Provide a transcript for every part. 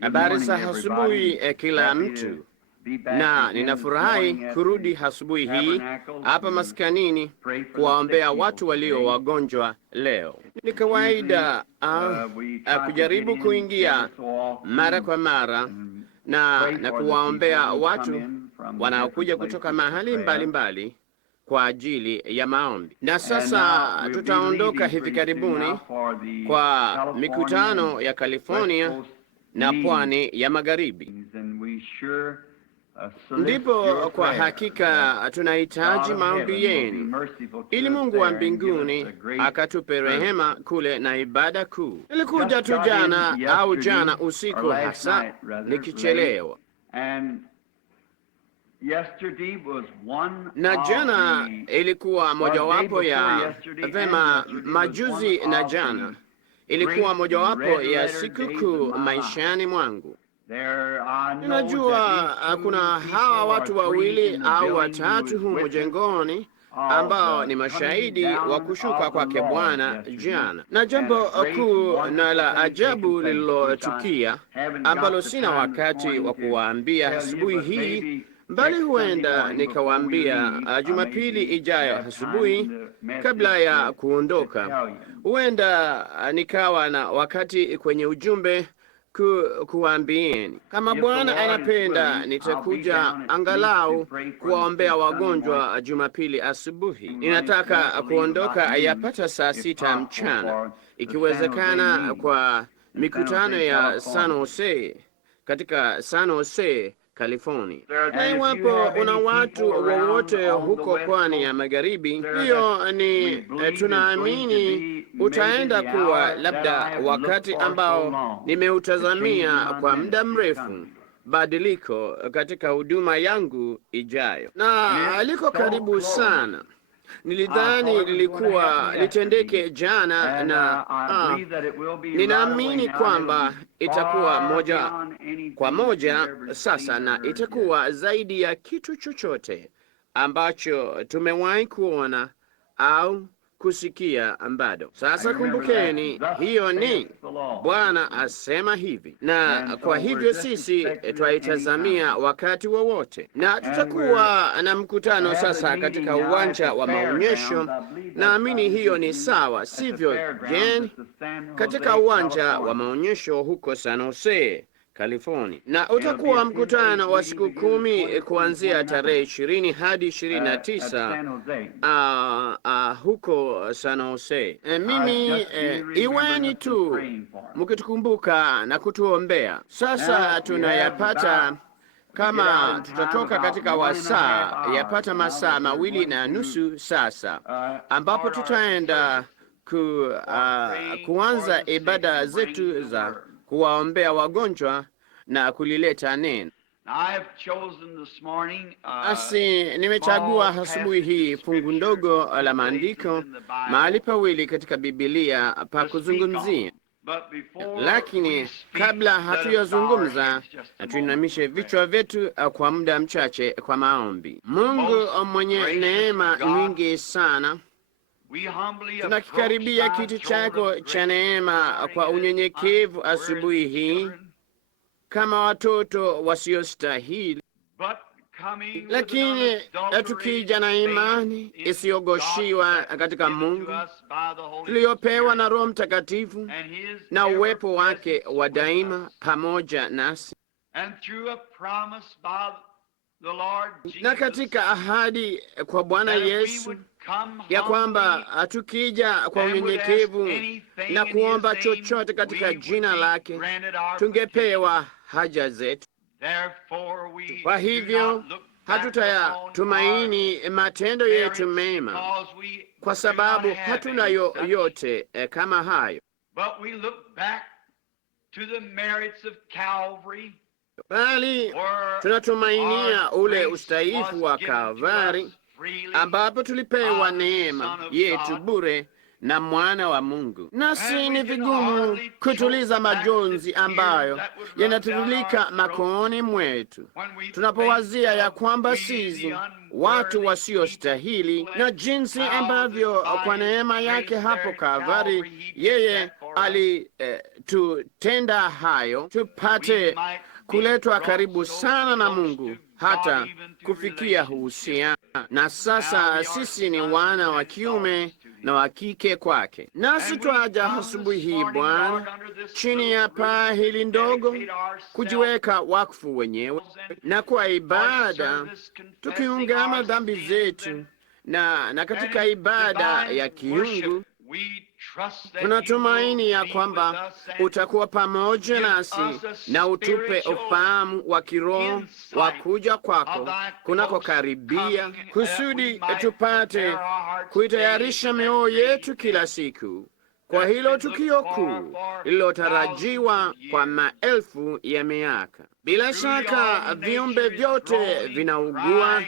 Habari za asubuhi kila mtu, na ninafurahi kurudi asubuhi hii hapa maskanini kuwaombea watu walio wagonjwa leo. Ni kawaida kujaribu kuingia mara kwa mara na kuwaombea watu wanaokuja kutoka mahali mbalimbali kwa ajili ya maombi. Na sasa tutaondoka hivi karibuni kwa mikutano ya California na pwani ya magharibi. Ndipo kwa hakika tunahitaji maombi yenu ili Mungu wa mbinguni akatupe rehema kule na ibada kuu. Nilikuja tu jana usiku hasa nikichelewa. Na jana ilikuwa mojawapo ya majuzi na jana ilikuwa mojawapo ya sikukuu maishani mwangu. Ninajua kuna hawa watu wawili au watatu humo jengoni ambao ni mashahidi wa kushuka kwake Bwana jana, na jambo kuu na la ajabu lililotukia ambalo sina wakati wa kuwaambia asubuhi hii, bali huenda nikawaambia Jumapili ijayo asubuhi kabla ya kuondoka. Huenda nikawa na wakati kwenye ujumbe kuambieni. Kama Bwana anapenda, nitakuja angalau kuwaombea wagonjwa Jumapili asubuhi. Ninataka kuondoka yapata saa 6 mchana, ikiwezekana, kwa mikutano ya San Jose, katika San Jose, California. Na iwapo una watu wowote huko pwani ya magharibi, hiyo ni tunaamini utaenda kuwa labda wakati ambao nimeutazamia kwa muda mrefu, badiliko katika huduma yangu ijayo, na liko karibu sana. Nilidhani lilikuwa litendeke jana, na ninaamini kwamba itakuwa moja kwa moja sasa, na itakuwa zaidi ya kitu chochote ambacho tumewahi kuona au kusikia bado. Sasa kumbukeni, hiyo ni Bwana asema hivi, na kwa hivyo sisi twaitazamia wakati wowote, na tutakuwa na mkutano sasa katika uwanja wa maonyesho. Naamini hiyo ni sawa, sivyo Jen? Katika uwanja wa maonyesho huko San Jose, California, na utakuwa mkutano wa siku 10 kuanzia tarehe 20 hadi 29 huko San Jose. Mimi iweni tu mkitukumbuka na kutuombea. Sasa tunayapata, kama tutatoka katika wasaa, yapata masaa 2.5 sasa, ambapo tutaenda kuanza ibada zetu za kuwaombea wagonjwa na kulileta neno. Asi nimechagua asubuhi hii fungu ndogo la maandiko mahali pawili katika Biblia pa kuzungumzia, lakini kabla hatuyazungumza, tuinamishe vichwa vyetu kwa muda mchache kwa maombi. Mungu mwenye neema nyingi sana, tunakikaribia kiti chako cha neema kwa unyenyekevu asubuhi hii, kama watoto wasiostahili, lakini tukija na imani isiyogoshiwa katika Mungu tuliyopewa na Roho Mtakatifu na uwepo wake wa daima pamoja nasi, na katika ahadi kwa Bwana Yesu ya kwamba tukija kwa unyenyekevu na kuomba chochote katika jina lake, tungepewa haja zetu. Kwa hivyo hatutayatumaini matendo yetu mema, kwa sababu hatuna yoyote kama hayo, bali tunatumainia ule ustahifu wa Kalvari, ambapo tulipewa neema yetu bure na mwana wa Mungu. Nasi ni vigumu kutuliza majonzi ambayo yanatiririka makooni mwetu tunapowazia ya kwamba sisi watu wasiostahili, na jinsi ambavyo kwa neema yake hapo Kalvari yeye alitutenda hayo tupate kuletwa karibu sana na Mungu hata kufikia uhusiano. Na sasa sisi ni wana wa kiume na wa kike kwake. Nasi twaja asubuhi hii Bwana, chini ya paa hili ndogo, kujiweka wakfu wenyewe na kwa ibada, tukiungama dhambi zetu, na katika ibada ya kiungu tunatumaini ya kwamba utakuwa pamoja nasi na utupe ufahamu wa kiroho wa kuja kwako kunakokaribia, kusudi tupate kuitayarisha mioyo yetu kila siku kwa hilo tukio kuu lililotarajiwa kwa maelfu ya miaka. Bila shaka viumbe vyote vinaugua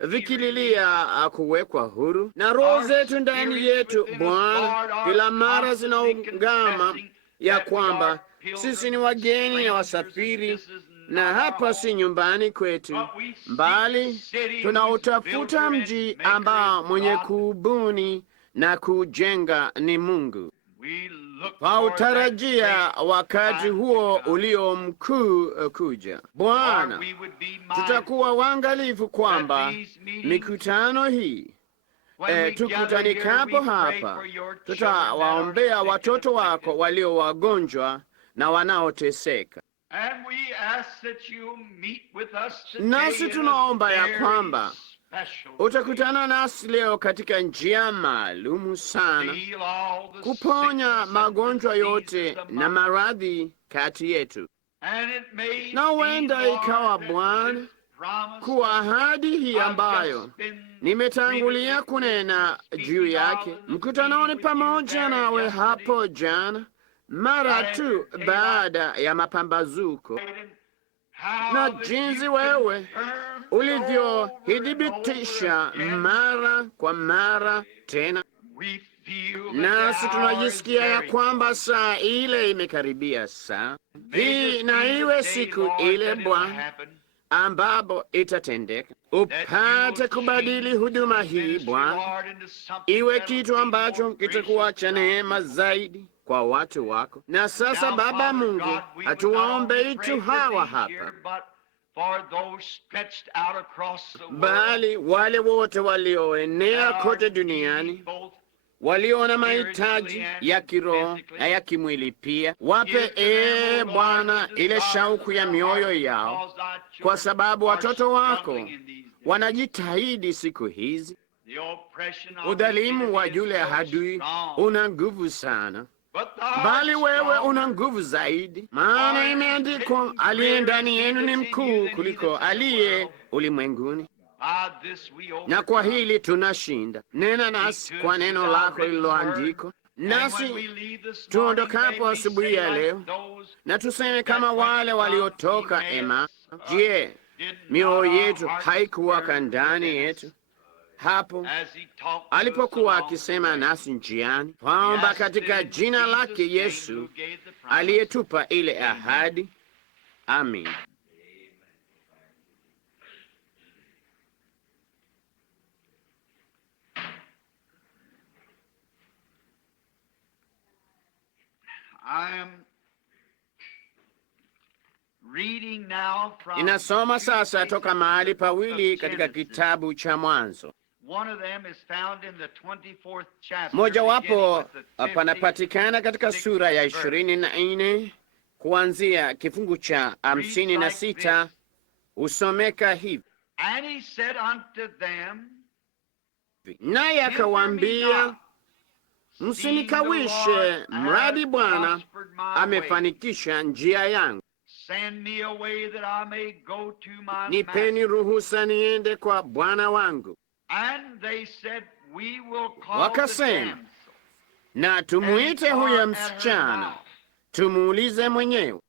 vikililia kuwekwa huru, na roho zetu ndani yetu Bwana kila mara zinaungama ya kwamba sisi ni wageni na wasafiri, na hapa si nyumbani kwetu, bali tunautafuta mji ambao mwenye kuubuni na kujenga ni Mungu. Twautarajia wakati huo ulio mkuu kuja. Bwana, tutakuwa waangalifu kwamba mikutano hii tukutanikapo hapa, tutawaombea watoto wako walio wagonjwa na wanaoteseka. Nasi tunaomba ya kwamba utakutana nasi leo katika njia maalumu sana, kuponya magonjwa yote na maradhi kati yetu. Na huenda ikawa Bwana, kuwa ahadi hii ambayo nimetangulia kunena juu yake mkutanoni pamoja nawe hapo jana, mara tu baada ya mapambazuko, na jinsi wewe ulivyohithibitisha mara kwa mara tena, nasi tunajisikia ya kwamba saa ile imekaribia. Saa hii na iwe siku ile Bwana ambapo itatendeka, upate kubadili huduma hii Bwana, iwe kitu ambacho kitakuwa cha neema zaidi kwa watu wako. Na sasa Baba Mungu, hatuwaombei tu hawa hapa, bali wale wote walioenea kote duniani, walio na mahitaji ya kiroho na ya kimwili pia. Wape Bwana ile shauku ya mioyo yao, kwa sababu watoto wako wanajitahidi siku hizi. Udhalimu wa yule adui una nguvu sana, bali wewe una nguvu zaidi, maana imeandikwa, aliye ndani yenu ni mkuu kuliko aliye ulimwenguni. Na kwa hili tunashinda. Nena nasi kwa neno lako lililoandikwa, nasi tuondokapo asubuhi ya leo, na tuseme kama wale waliotoka Ema. Je, mioyo yetu haikuwaka ndani yetu hapo alipokuwa akisema nasi njiani? Twaomba katika jina lake Yesu aliyetupa ile ahadi. Amin. Inasoma sasa toka mahali pawili katika kitabu cha Mwanzo. Mojawapo panapatikana katika sura ya 24 kuanzia kifungu cha 56, husomeka hivi: naye akawaambia, msinikawishe, mradi Bwana amefanikisha njia yangu. Nipeni ruhusa niende kwa bwana wangu. Wakasema, na tumuite huyo msichana, tumuulize mwenyewe.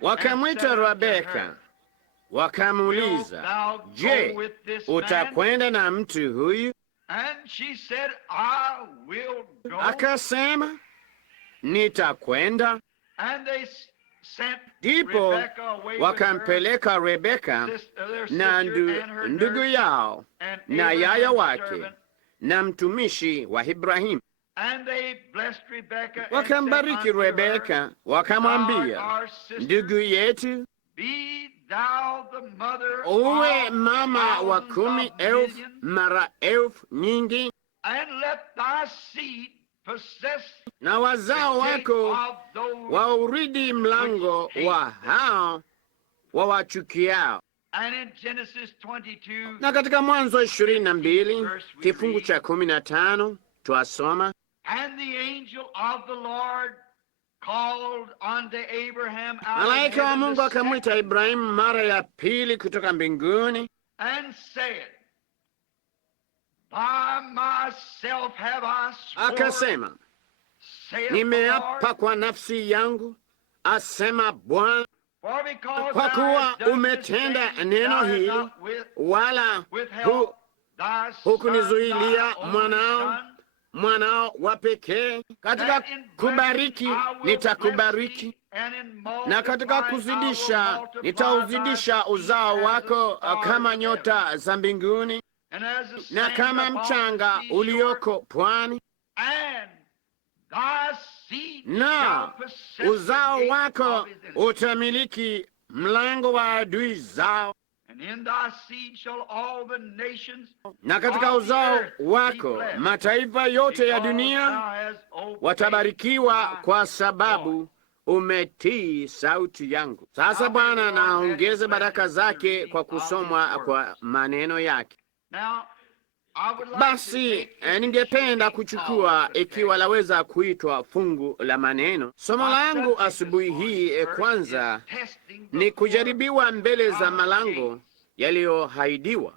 Wakamwita Rebeka, wakamuuliza, je, utakwenda na mtu huyu? Akasema, nitakwenda. Ndipo wakampeleka Rebeka na ndugu yao na yaya wake na mtumishi wa Ibrahimu. Wakambariki Rebeka, wakamwambia, ndugu yetu, uwe mama wa 10,000 mara 1,000 nyingi, na wazao wako wauridi mlango wa hao wawachukiao. Na katika Mwanzo 22 kifungu cha 15 twasoma, malaika wa Mungu akamwita Ibrahimu mara ya pili kutoka mbinguni, akasema, nimeapa kwa nafsi yangu, asema Bwana, kwa kuwa umetenda neno hili, wala hukunizuilia mwanao wa pekee. Katika kubariki nitakubariki, na katika kuzidisha nitauzidisha uzao wako kama nyota za mbinguni na kama mchanga ulioko pwani, na uzao wako utamiliki mlango wa adui zao, na katika uzao wako mataifa yote ya dunia watabarikiwa, kwa sababu umetii sauti yangu. Sasa Bwana naongeze baraka zake kwa kusomwa kwa maneno yake. Basi ningependa kuchukua, ikiwa laweza kuitwa fungu la maneno, somo langu asubuhi hii. Kwanza ni kujaribiwa mbele za malango yaliyoahidiwa,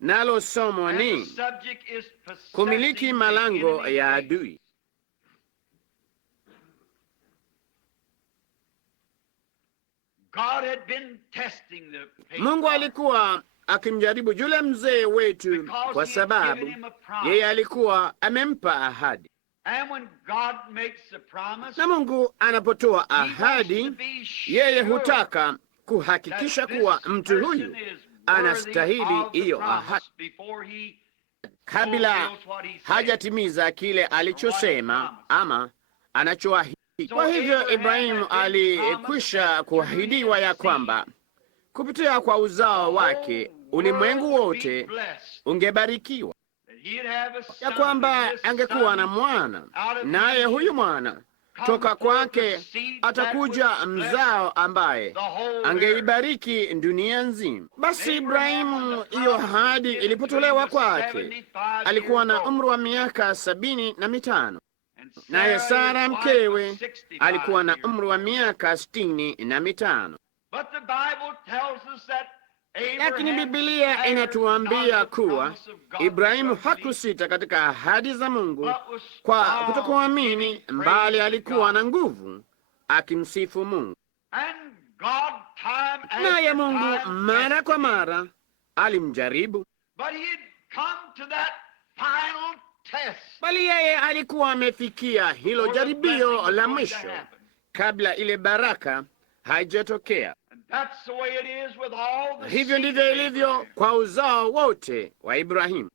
nalo somo ni kumiliki malango ya adui. Mungu alikuwa akimjaribu yule mzee wetu kwa sababu yeye alikuwa amempa ahadi. Na Mungu anapotoa ahadi, yeye hutaka kuhakikisha kuwa mtu huyu anastahili hiyo ahadi kabla hajatimiza kile alichosema ama anachoahidi. Kwa hivyo Ibrahimu alikwisha kuahidiwa ya kwamba kupitia kwa uzao wake ulimwengu wote ungebarikiwa, ya kwamba angekuwa na mwana, naye huyu mwana toka kwake atakuja mzao ambaye angeibariki dunia nzima. Basi Ibrahimu, hiyo ahadi ilipotolewa kwake, alikuwa na umri wa miaka 75, naye Sara mkewe alikuwa na umri wa miaka 65. Lakini Biblia inatuambia kuwa Ibrahimu hakusita katika ahadi za Mungu kwa kutokuamini, mbali alikuwa na nguvu akimsifu Mungu. Naye Mungu mara kwa mara alimjaribu, bali yeye alikuwa amefikia hilo jaribio la mwisho kabla ile baraka haijatokea. Hivyo ndivyo ilivyo kwa uzao wote wa Ibrahimu.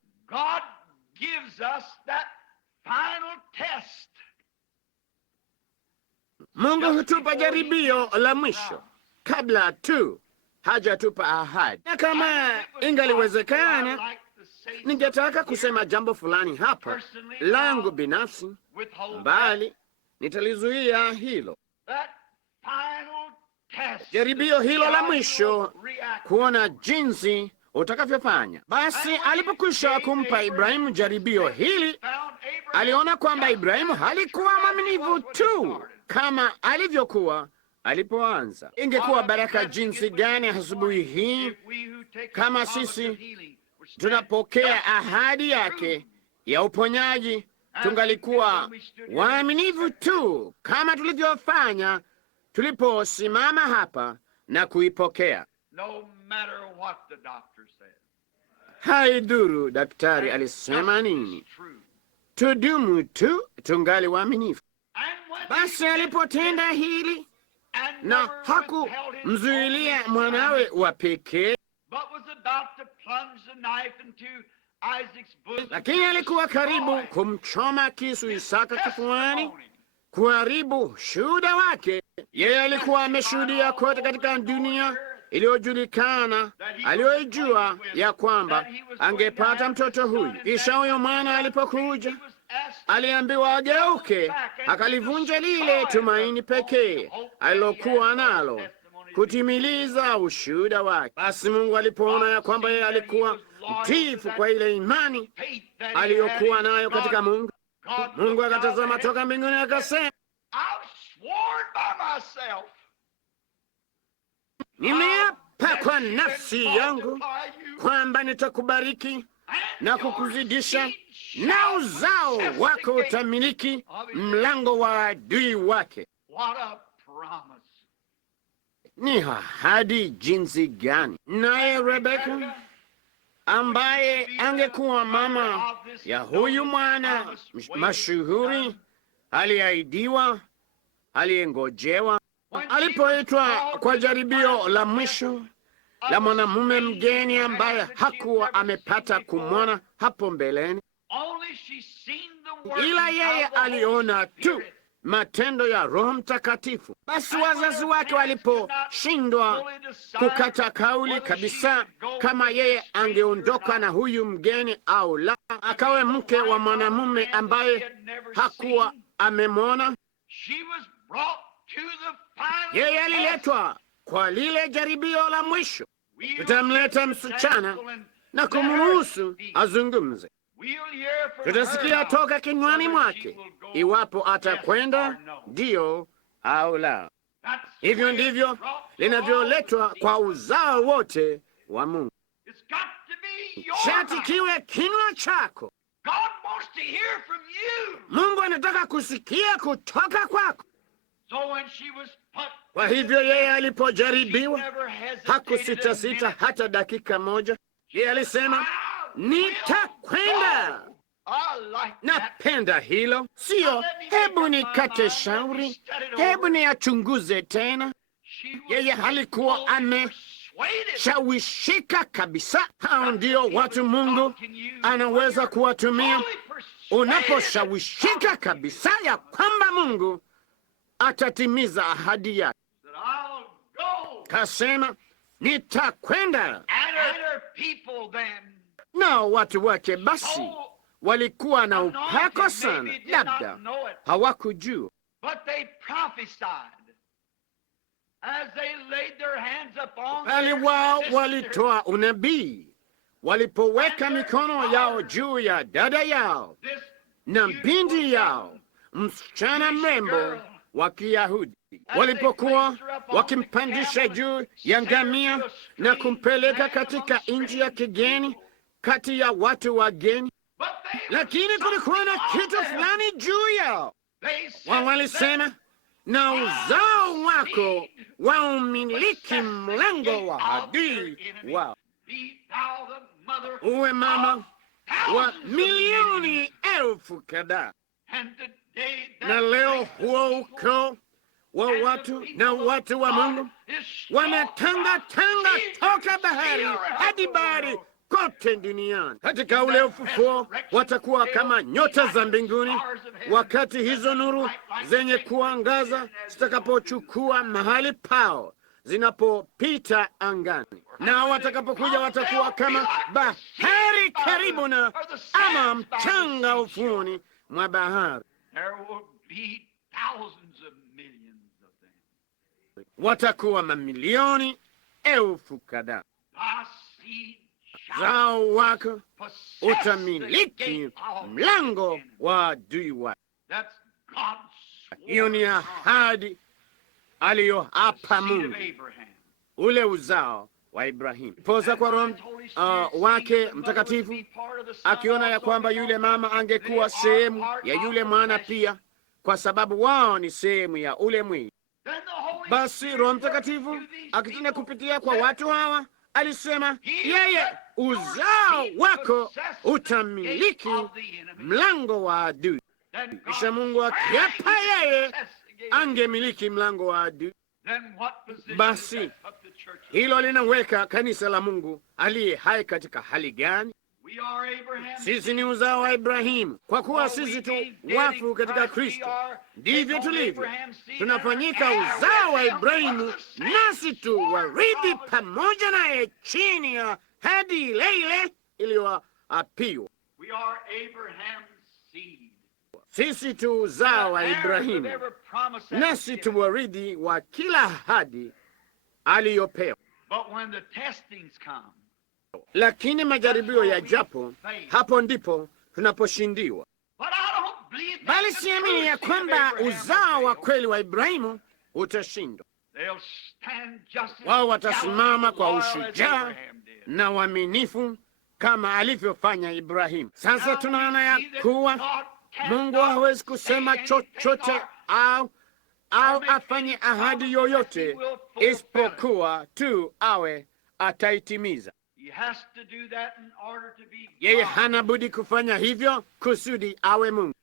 Mungu hutupa jaribio la mwisho kabla tu hajatupa ahadi. Na kama ingaliwezekana, ningetaka kusema jambo fulani hapa langu binafsi, bali nitalizuia hilo. Jaribio hilo la mwisho, kuona jinsi utakavyofanya. Basi alipokwisha kumpa Ibrahimu jaribio hili, aliona kwamba Ibrahimu halikuwa mwaminifu tu kama alivyokuwa alipoanza. Ingekuwa baraka jinsi gani asubuhi hii kama sisi tunapokea ahadi yake ya uponyaji, tungalikuwa waaminifu tu kama tulivyofanya tuliposimama hapa na kuipokea. Haidhuru daktari alisema nini, tudumu tu tungali waaminifu. Basi alipotenda hili na hakumzuilia mwanawe wa pekee, lakini alikuwa karibu kumchoma kisu Isaka kifuani, kuharibu shuhuda wake. Yeye alikuwa ameshuhudia kote katika dunia iliyojulikana, aliyojua ya kwamba angepata mtoto huyu. Kisha huyo mwana alipokuja, aliambiwa ageuke, akalivunja lile tumaini pekee alilokuwa nalo, kutimiliza ushuhuda wake. Basi Mungu alipoona ya kwamba yeye alikuwa mtiifu kwa ile imani aliyokuwa nayo katika Mungu, Mungu akatazama toka mbinguni akasema, nimeapa kwa nafsi yangu kwamba nitakubariki na kukuzidisha, na uzao wako utamiliki mlango wa adui wake. Ni ahadi jinsi gani! Naye Rebeka ambaye angekuwa mama ya huyu mwana mashuhuri, aliahidiwa, aliyengojewa, alipoitwa kwa jaribio la mwisho la mwanamume mgeni ambaye hakuwa amepata kumwona hapo mbeleni, ila yeye aliona tu matendo ya Roho Mtakatifu. Basi wazazi wake waliposhindwa kukata kauli kabisa kama yeye angeondoka na huyu mgeni au la, akawe mke wa mwanamume ambaye hakuwa amemwona, yeye aliletwa kwa lile jaribio la mwisho. Tutamleta msichana na kumruhusu azungumze. Tutasikia toka kinywani mwake iwapo atakwenda ndio au la. Hivyo ndivyo linavyoletwa kwa uzao wote wa Mungu. Shati kiwe kinywa chako. Mungu anataka kusikia kutoka kwako. Kwa hivyo yeye alipojaribiwa hakusitasita hata dakika moja. Yeye alisema, nitakwenda. Napenda hilo. Sio hebu nikate shauri, hebu niyachunguze tena. Yeye halikuwa ameshawishika kabisa. Hao ndio watu Mungu anaweza kuwatumia. Unaposhawishika kabisa ya kwamba Mungu atatimiza ahadi yake, kasema nitakwenda. Nao watu wake basi walikuwa na upako sana, labda hawakujua, bali wao walitoa unabii walipoweka mikono yao juu ya dada yao na binti yao, msichana mrembo wa Kiyahudi, walipokuwa wakimpandisha juu ya ngamia na kumpeleka katika nchi ya kigeni kati ya watu wageni. Lakini kulikuwa na kitu fulani juu yao. Wao walisema, na uzao wako waumiliki mlango wa adui wao. Uwe mama wa milioni elfu kadhaa. Na leo huo ukoo wa watu na watu wa Mungu wanatangatanga toka bahari hadi bahari kote duniani. Katika ule ufufuo watakuwa kama nyota za mbinguni, wakati hizo nuru zenye kuangaza zitakapochukua mahali pao zinapopita angani. Na watakapokuja watakuwa kama bahari karibu na, ama mchanga ufuoni mwa bahari. Watakuwa mamilioni elfu kadhaa. Zao wako utamiliki mlango wa adui wako. Hiyo ni ahadi aliyoapa Mungu, ule uzao wa Ibrahimu. Poza kwa Roho wake Mtakatifu, akiona ya kwamba yule mama angekuwa sehemu ya yule mwana pia, kwa sababu wao ni sehemu ya ule mwili. Basi Roho Mtakatifu akitenda kupitia kwa watu hawa alisema, yeye uzao wako utamiliki mlango wa adui. Kisha Mungu akiapa yeye angemiliki mlango wa adui. Basi hilo linaweka kanisa la Mungu aliye hai katika hali gani? Sisi ni uzao wa Ibrahimu, kwa kuwa sisi tu wafu katika Kristo, ndivyo tulivyo. Tunafanyika uzao wa Ibrahimu, nasi tu warithi pamoja naye chini ya ahadi ile ile iliyoapiwa. Sisi tu uzao wa Ibrahimu, nasi tu warithi wa kila ahadi aliyopewa. Lakini majaribio yajapo, hapo ndipo tunaposhindiwa. Bali siamini ya kwamba uzao wa kweli wa Ibrahimu utashindwa. Wao watasimama kwa ushujaa na uaminifu kama alivyofanya Ibrahimu. Sasa tunaona ya kuwa Mungu hawezi kusema chochote au afanye ahadi yoyote isipokuwa tu awe ataitimiza. Yeye hana budi kufanya hivyo kusudi awe Mungu.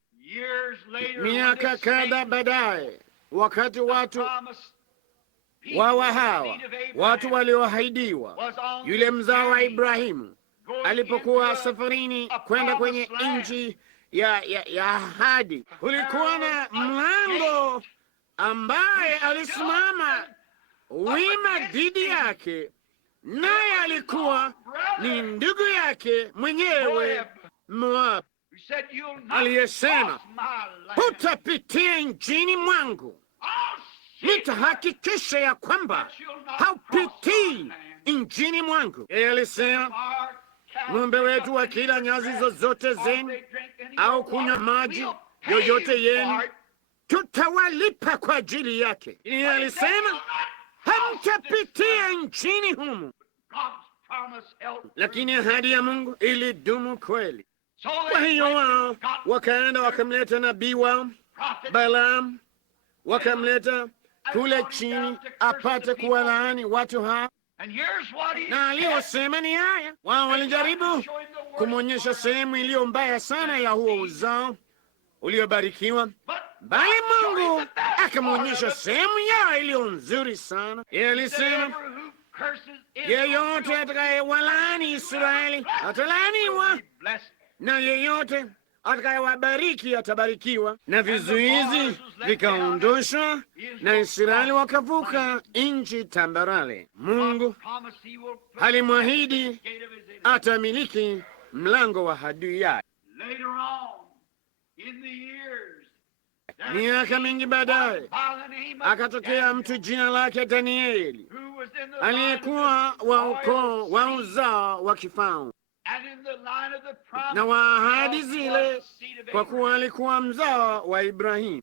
Miaka kadha baadaye, wakati watu watu walioahidiwa, yule mzao wa Ibrahimu alipokuwa safarini kwenda kwenye nchi ya ahadi, kulikuwa na mlango ambaye alisimama wima dhidi yake, naye alikuwa ni ndugu yake mwenyewe Moabu, aliyesema, hutapitia nchini mwangu, nitahakikisha ya kwamba haupitii nchini mwangu. Yeye alisema, ng'ombe wetu wakila nyasi zozote zenu au kunywa maji yoyote yenu, tutawalipa kwa ajili yake. Yeye alisema, hamtapitia nchini humu. Lakini ahadi ya Mungu ilidumu kweli. Kwa hiyo wao wakaenda wakamleta nabii wao Balaam, wakamleta kule chini apate kuwalaani watu hao, na aliyosema ni haya. Wao walijaribu kumwonyesha sehemu iliyo mbaya sana ya huo uzao uliobarikiwa, bali Mungu akamwonyesha sehemu yao iliyo nzuri sana. Yeye alisema, yeyote atakayewalaani Israeli atalaaniwa, na yeyote atakayewabariki atabarikiwa. Na vizuizi vikaondoshwa, na Israeli wakavuka nchi tambarare. Mungu alimwahidi atamiliki mlango wa adui yake. Miaka mingi baadaye akatokea mtu jina lake Danieli, aliyekuwa wa ukoo wa uzao wa kifalme na wa ahadi zile, kwa kuwa alikuwa mzao wa Ibrahimu.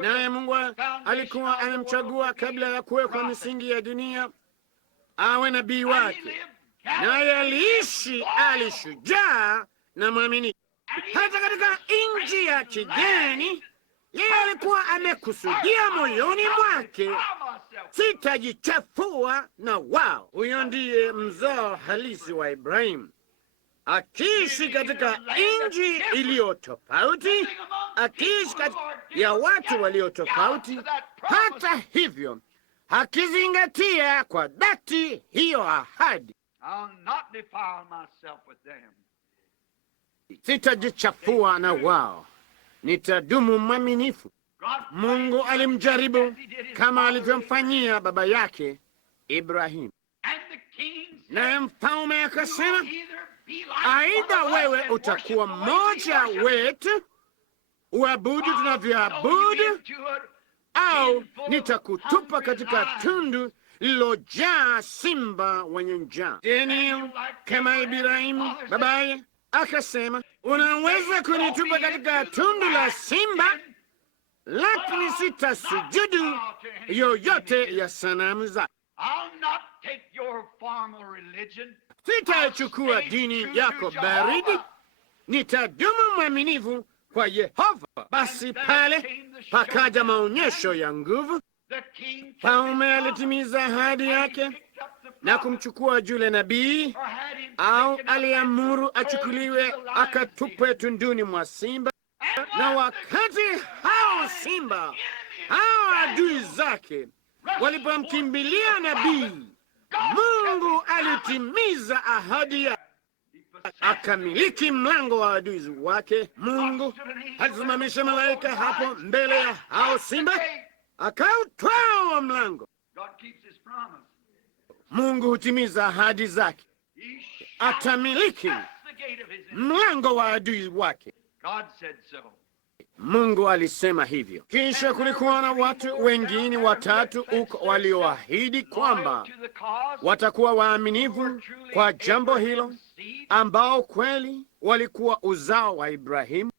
Naye Mungu alikuwa amemchagua kabla ya kuwekwa misingi ya dunia awe nabii wake, naye aliishi alishujaa na mwaminifu. Hata katika nchi ya kigeni, yeye alikuwa amekusudia moyoni mwake, sitajichafua na wao. Huyo ndiye mzao halisi wa Ibrahimu, akiishi katika nchi iliyo tofauti, akiishi kati ya watu walio tofauti. Hata hivyo, hakizingatia kwa dhati hiyo ahadi, sitajichafua na wao, nitadumu mwaminifu. Mungu alimjaribu kama alivyomfanyia baba yake Ibrahimu. Naye mfalme akasema, aidha wewe utakuwa mmoja wetu uabudu tunavyoabudu, au nitakutupa katika tundu lililojaa simba wenye njaa. Daniel kama Ibrahimu babaye akasema, unaweza kunitupa katika tundu la simba, lakini sitasujudu yoyote ya sanamu zako. Sitachukua dini yako baridi, nitadumu mwaminifu kwa Yehova. Basi pale pakaja maonyesho ya nguvu. Mfalme alitimiza ahadi yake na kumchukua yule nabii, au aliamuru achukuliwe akatupwe tunduni mwa simba. Na wakati hao simba, hao adui zake, walipomkimbilia nabii, Mungu alitimiza ahadi yake. akamiliki mlango wa adui wake. Mungu alisimamisha malaika hapo mbele ya hao simba, akautwaa mlango. Mungu hutimiza ahadi zake, atamiliki mlango wa adui wake. Mungu alisema hivyo. Kisha kulikuwa na watu wengine watatu huko walioahidi kwamba watakuwa waaminifu kwa jambo hilo, ambao kweli walikuwa uzao wa Ibrahimu,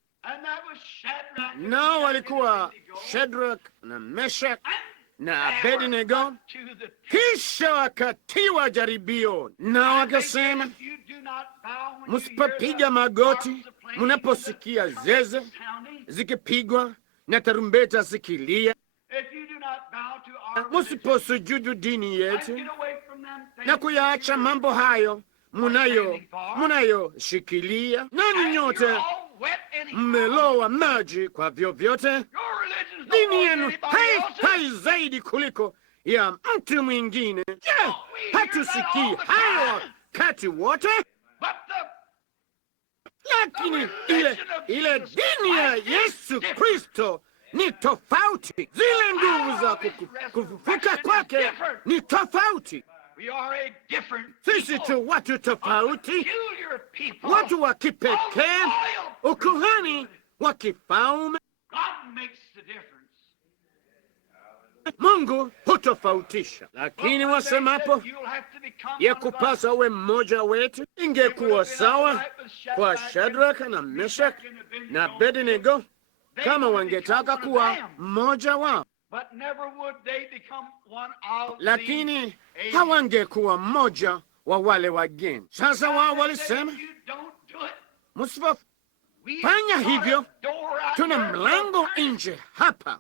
nao walikuwa Shadrach na Meshach na Abednego. Kisha wakatiwa jaribio, na wakasema, msipopiga magoti mnaposikia zeze zikipigwa na tarumbeta zikilia, msiposujudu dini yetu na kuyaacha mambo hayo munayoshikilia, nani nyote mmelowa maji kwa vyovyote, dini yenu haifai zaidi kuliko ya mtu mwingine. Je, hatusikii hayo wakati wote? Lakini ile dini ya Yesu Kristo ni tofauti. Zile nguvu za kufufuka kwake ni tofauti. Sisi tu watu tofauti, watu wa kipekee, ukuhani wa kifalme. Mungu hutofautisha. Lakini wasemapo ya kupasa uwe mmoja wetu, ingekuwa sawa kwa Shadrach na Meshach na Abednego kama wangetaka kuwa mmoja wao, lakini hawangekuwa mmoja wa wale wageni. Sasa wao walisema, msipofanya hivyo, tuna mlango nje hapa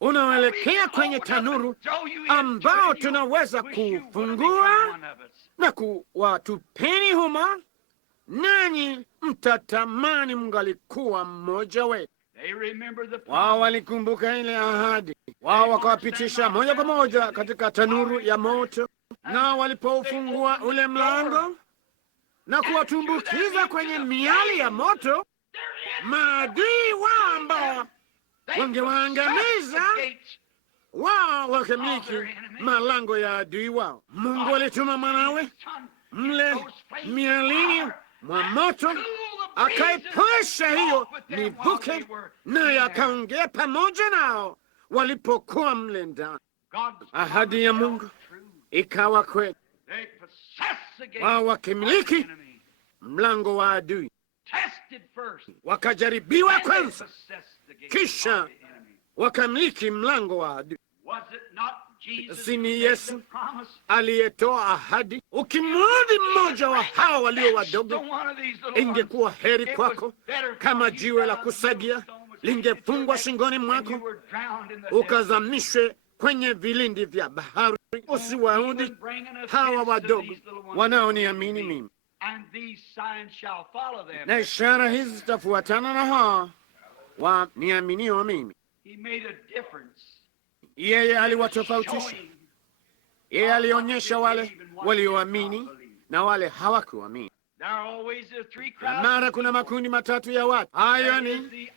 unaoelekea kwenye tanuru ambao tunaweza kufungua na kuwatupeni humo, nanyi mtatamani mngalikuwa mmoja wetu. Wao walikumbuka ile ahadi. Wao wakawapitisha moja kwa moja katika tanuru ya moto, na walipofungua ule mlango na kuwatumbukiza kwenye miali ya moto, maadui wao ambao wangewaangamiza, wao wakamiliki malango ya adui wao. Mungu alituma mwanawe mle mialini mwa moto, akaipasha hiyo mivuke, naye akaongea pamoja nao walipokuwa mle ndani. Ahadi ya Mungu ikawa kweli. Wao wakimiliki mlango wa adui, wakajaribiwa kwanza, kisha wakamiliki mlango wa adui. Si ni Yesu aliyetoa ahadi? Ukimrudi mmoja wa hawa walio wadogo, ingekuwa heri kwako kama jiwe la kusagia lingefungwa shingoni mwako, ukazamishwe kwenye vilindi vya bahari. Usiwaudi hawa wadogo wanaoniamini mimi, na ishara hizi zitafuatana na hawa waniaminio mimi. Yeye aliwatofautisha. Yeye alionyesha wale walioamini na wale hawakuamini. Na mara kuna makundi matatu ya watu. Hayo ni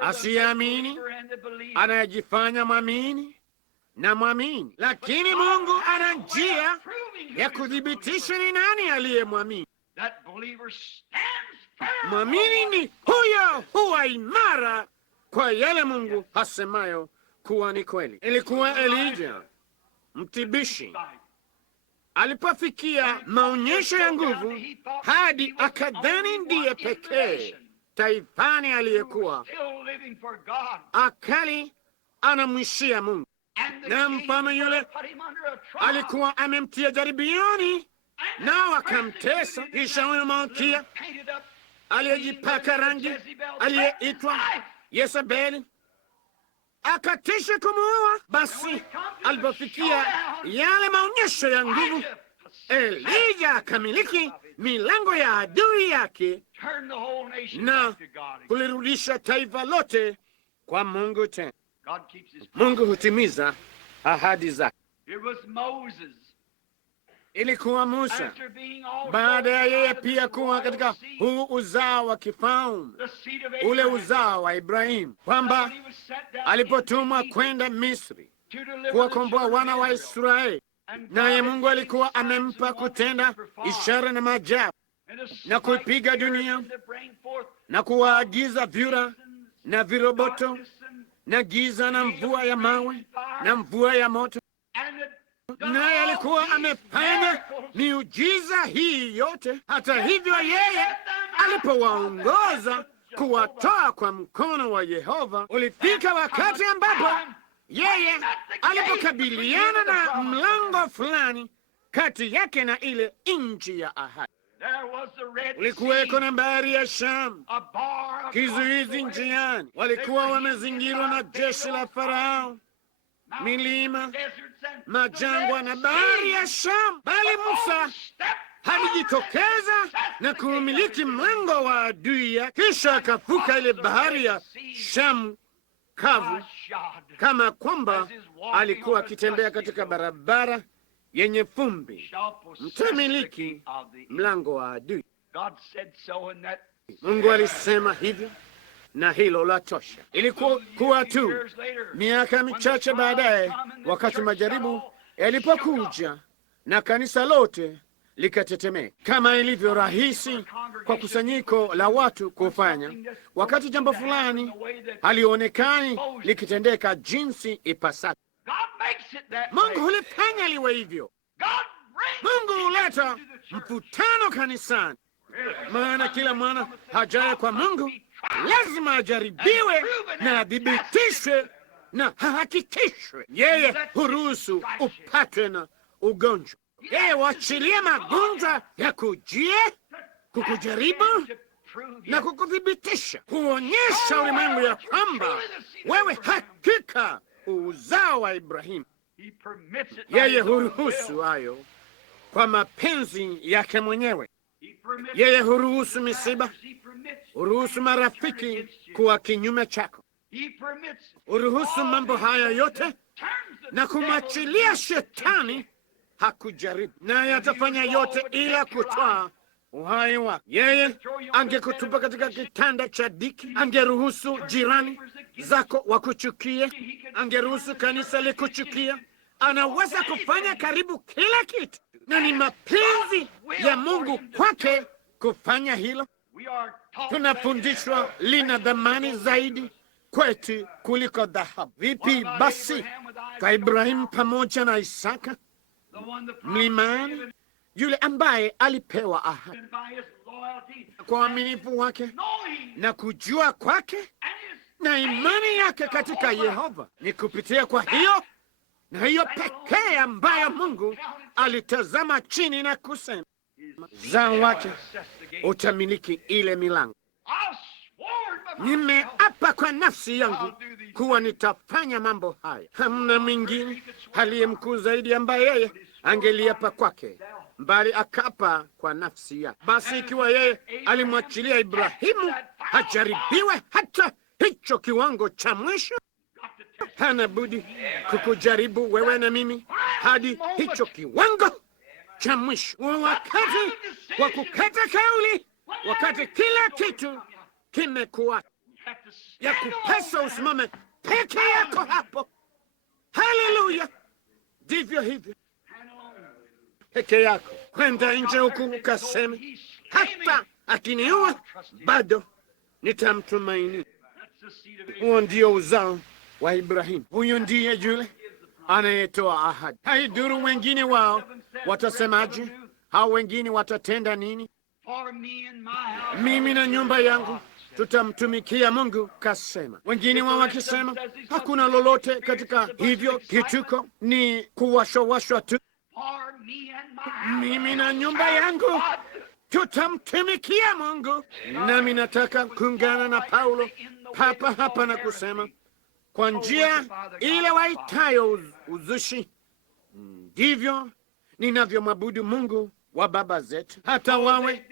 asiyeamini, anayejifanya mwamini na mwamini. Lakini Mungu ana njia ya kuthibitisha ni nani aliyemwamini. Mwamini ni huyo huwa imara kwa yale Mungu hasemayo kuwa ni kweli. Ilikuwa Elijah mtibishi alipofikia maonyesho ya nguvu hadi akadhani ndiye pekee taifani aliyekuwa akali anamwishia Mungu, na mfano yule alikuwa amemtia jaribioni, nao akamtesa. Kisha huyo malkia aliyejipaka rangi aliyeitwa Yezebeli akatisha kumuua. Basi alipofikia yale maonyesho ya nguvu, Elija akamiliki milango ya adui yake na kulirudisha taifa lote kwa Mungu tena. Mungu hutimiza ahadi zake. ilikuwa Musa, baada ya yeye pia kuwa katika huu uzao wa kifalme, ule uzao wa Ibrahimu, kwamba alipotumwa kwenda Misri kuwakomboa wana wa Israeli, naye Mungu alikuwa amempa kutenda ishara na maajabu na kuipiga dunia na kuwaagiza vyura na viroboto na giza na mvua ya mawe na mvua ya moto. Naye alikuwa amefanya miujiza hii yote. Hata hivyo, yeye alipowaongoza kuwatoa kwa mkono wa Yehova, ulifika wakati ambapo yeye alipokabiliana na mlango fulani kati yake na ile nchi ya ahadi. Ulikuweko na bahari ya Shamu, kizuizi njiani. Walikuwa wamezingirwa na jeshi la Farao, milima, majangwa na bahari ya Shamu, bali Musa alijitokeza na kuumiliki mlango wa adui ya, kisha akavuka ile bahari ya Shamu kavu, kama kwamba alikuwa akitembea katika barabara yenye vumbi. Mtamiliki mlango wa adui. Mungu alisema hivyo, na hilo la tosha. Ilikuwa tu miaka michache baadaye, wakati majaribu yalipokuja na kanisa lote likatetemeka, kama ilivyo rahisi kwa kusanyiko la watu kufanya wakati jambo fulani halionekani likitendeka jinsi ipasavyo. Mungu hulifanya liwe hivyo. Mungu huleta mvutano kanisani, maana kila mwana hajaye kwa Mungu lazima ajaribiwe na adhibitishwe na hahakikishwe. Yeye huruhusu upatwe na ugonjwa. Yeye huachilia magonjwa ya kujie, kukujaribu na kukuthibitisha, kuonyesha ulimwengu ya kwamba wewe hakika uzao wa Ibrahimu. Yeye huruhusu hayo kwa mapenzi yake mwenyewe. Yeye huruhusu misiba, huruhusu marafiki kuwa kinyume chako, huruhusu mambo haya yote na kumwachilia shetani hakujaribu, naye atafanya yote ila kutoa uhai wake. Yeye angekutupa katika kitanda cha dhiki, angeruhusu jirani zako wakuchukie, angeruhusu kanisa likuchukia. Anaweza kufanya karibu kila kitu, na ni mapenzi ya Mungu kwake kufanya hilo. Tunafundishwa lina dhamani zaidi kwetu kuliko dhahabu. Vipi basi kwa Ibrahimu pamoja na Isaka mlimani, yule ambaye alipewa ahadi kwa uaminifu wake na kujua kwake na imani yake katika Yehova, ni kupitia kwa hiyo na hiyo pekee ambayo Mungu alitazama chini na kusema, uzao wake utamiliki ile milango. Nimeapa kwa nafsi yangu kuwa nitafanya mambo haya. Hamna mwingine aliye mkuu zaidi ambaye yeye angeliapa kwake, bali akapa kwa nafsi yake. Basi ikiwa yeye alimwachilia Ibrahimu hajaribiwe hata hicho kiwango cha mwisho, hana budi kukujaribu wewe na mimi hadi hicho kiwango cha mwisho, wakati wa kukata kauli, wakati kila kitu kimekuwa ya kupasa usimame peke yako hapo. Haleluya! Ndivyo hivyo peke yako, kwenda nje huku ukaseme, hata akiniua bado nitamtumaini. Huo ndio uzao wa Ibrahimu. Huyo ndiye yule anayetoa ahadi. Haidhuru wengine wao watasemaje, hao wengine watatenda nini. Mimi na nyumba yangu tutamtumikia Mungu, kasema. Wengine wao wakisema hakuna lolote katika hivyo kituko, ni kuwashwashwa tu. Mimi na nyumba yangu tutamtumikia Mungu. Nami nataka kuungana na Paulo hapa hapa na kusema, kwa njia ile waitayo uzushi, ndivyo ninavyomwabudu Mungu wa baba zetu, hata wawe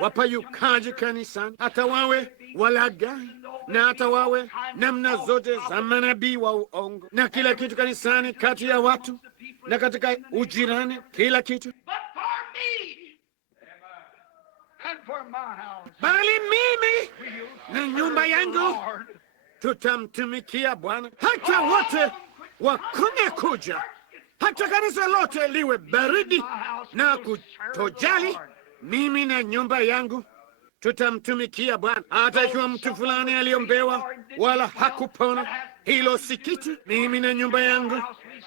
wapayukaji kanisani, hata wawe walaghai, na hata wawe namna zote za manabii wa uongo na kila kitu kanisani, kati ya watu na katika ujirani, kila kitu. Bali mimi na nyumba yangu tutamtumikia Bwana. Hata wote wakome kuja, hata kanisa lote liwe baridi na kutojali, mimi na nyumba yangu tutamtumikia Bwana. Hata ikiwa mtu fulani aliombewa wala hakupona, hilo si kitu. Mimi na nyumba yangu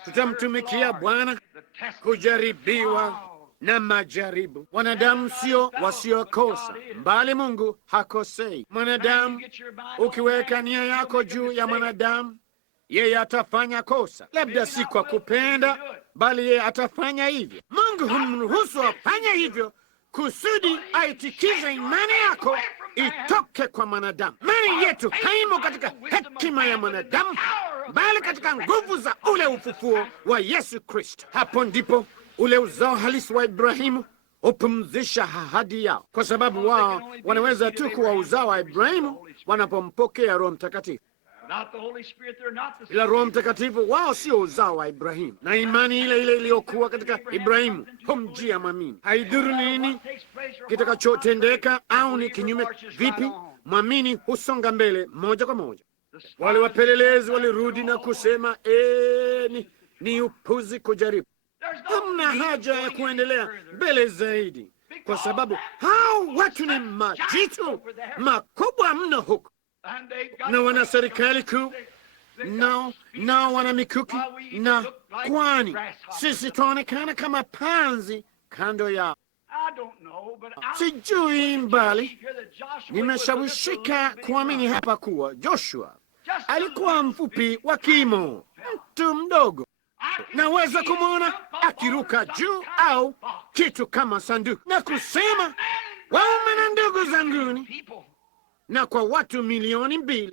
tutamtumikia Bwana. Kujaribiwa na majaribu, wanadamu sio wasiokosa, bali Mungu hakosei. Mwanadamu, ukiweka nia yako juu ya mwanadamu, yeye atafanya kosa, labda si kwa kupenda, bali yeye atafanya hivyo. Mungu humruhusu afanye hivyo kusudi aitikize imani yako itoke kwa mwanadamu. Imani yetu haimo katika hekima ya mwanadamu, bali katika nguvu za ule ufufuo wa Yesu Kristo. Hapo ndipo ule uzao halisi wa Ibrahimu hupumzisha ahadi yao, kwa sababu wao wanaweza tu kuwa uzao wa Ibrahimu wanapompokea Roho Mtakatifu. Ila Roho Mtakatifu wao sio uzao wa Ibrahimu, na imani ile ile iliyokuwa katika Ibrahimu humjia mwamini. Haidhuru nini kitakachotendeka au ni kinyume vipi, mwamini husonga mbele moja kwa moja. Wale wapelelezi walirudi na kusema, ni upuzi kujaribu. Hamna haja ya kuendelea mbele zaidi, kwa sababu hao watu ni majitu makubwa mno huko, na wana serikali kuu, nao wana mikuki, na kwani sisi tuonekana kama panzi kando yao. Sijui, mbali nimeshawishika kuamini hapa kuwa Joshua alikuwa mfupi wa kimo, mtu mdogo. Naweza kumwona akiruka juu au kitu kama sanduku na kusema, waume na ndugu zanguni, na kwa watu milioni 2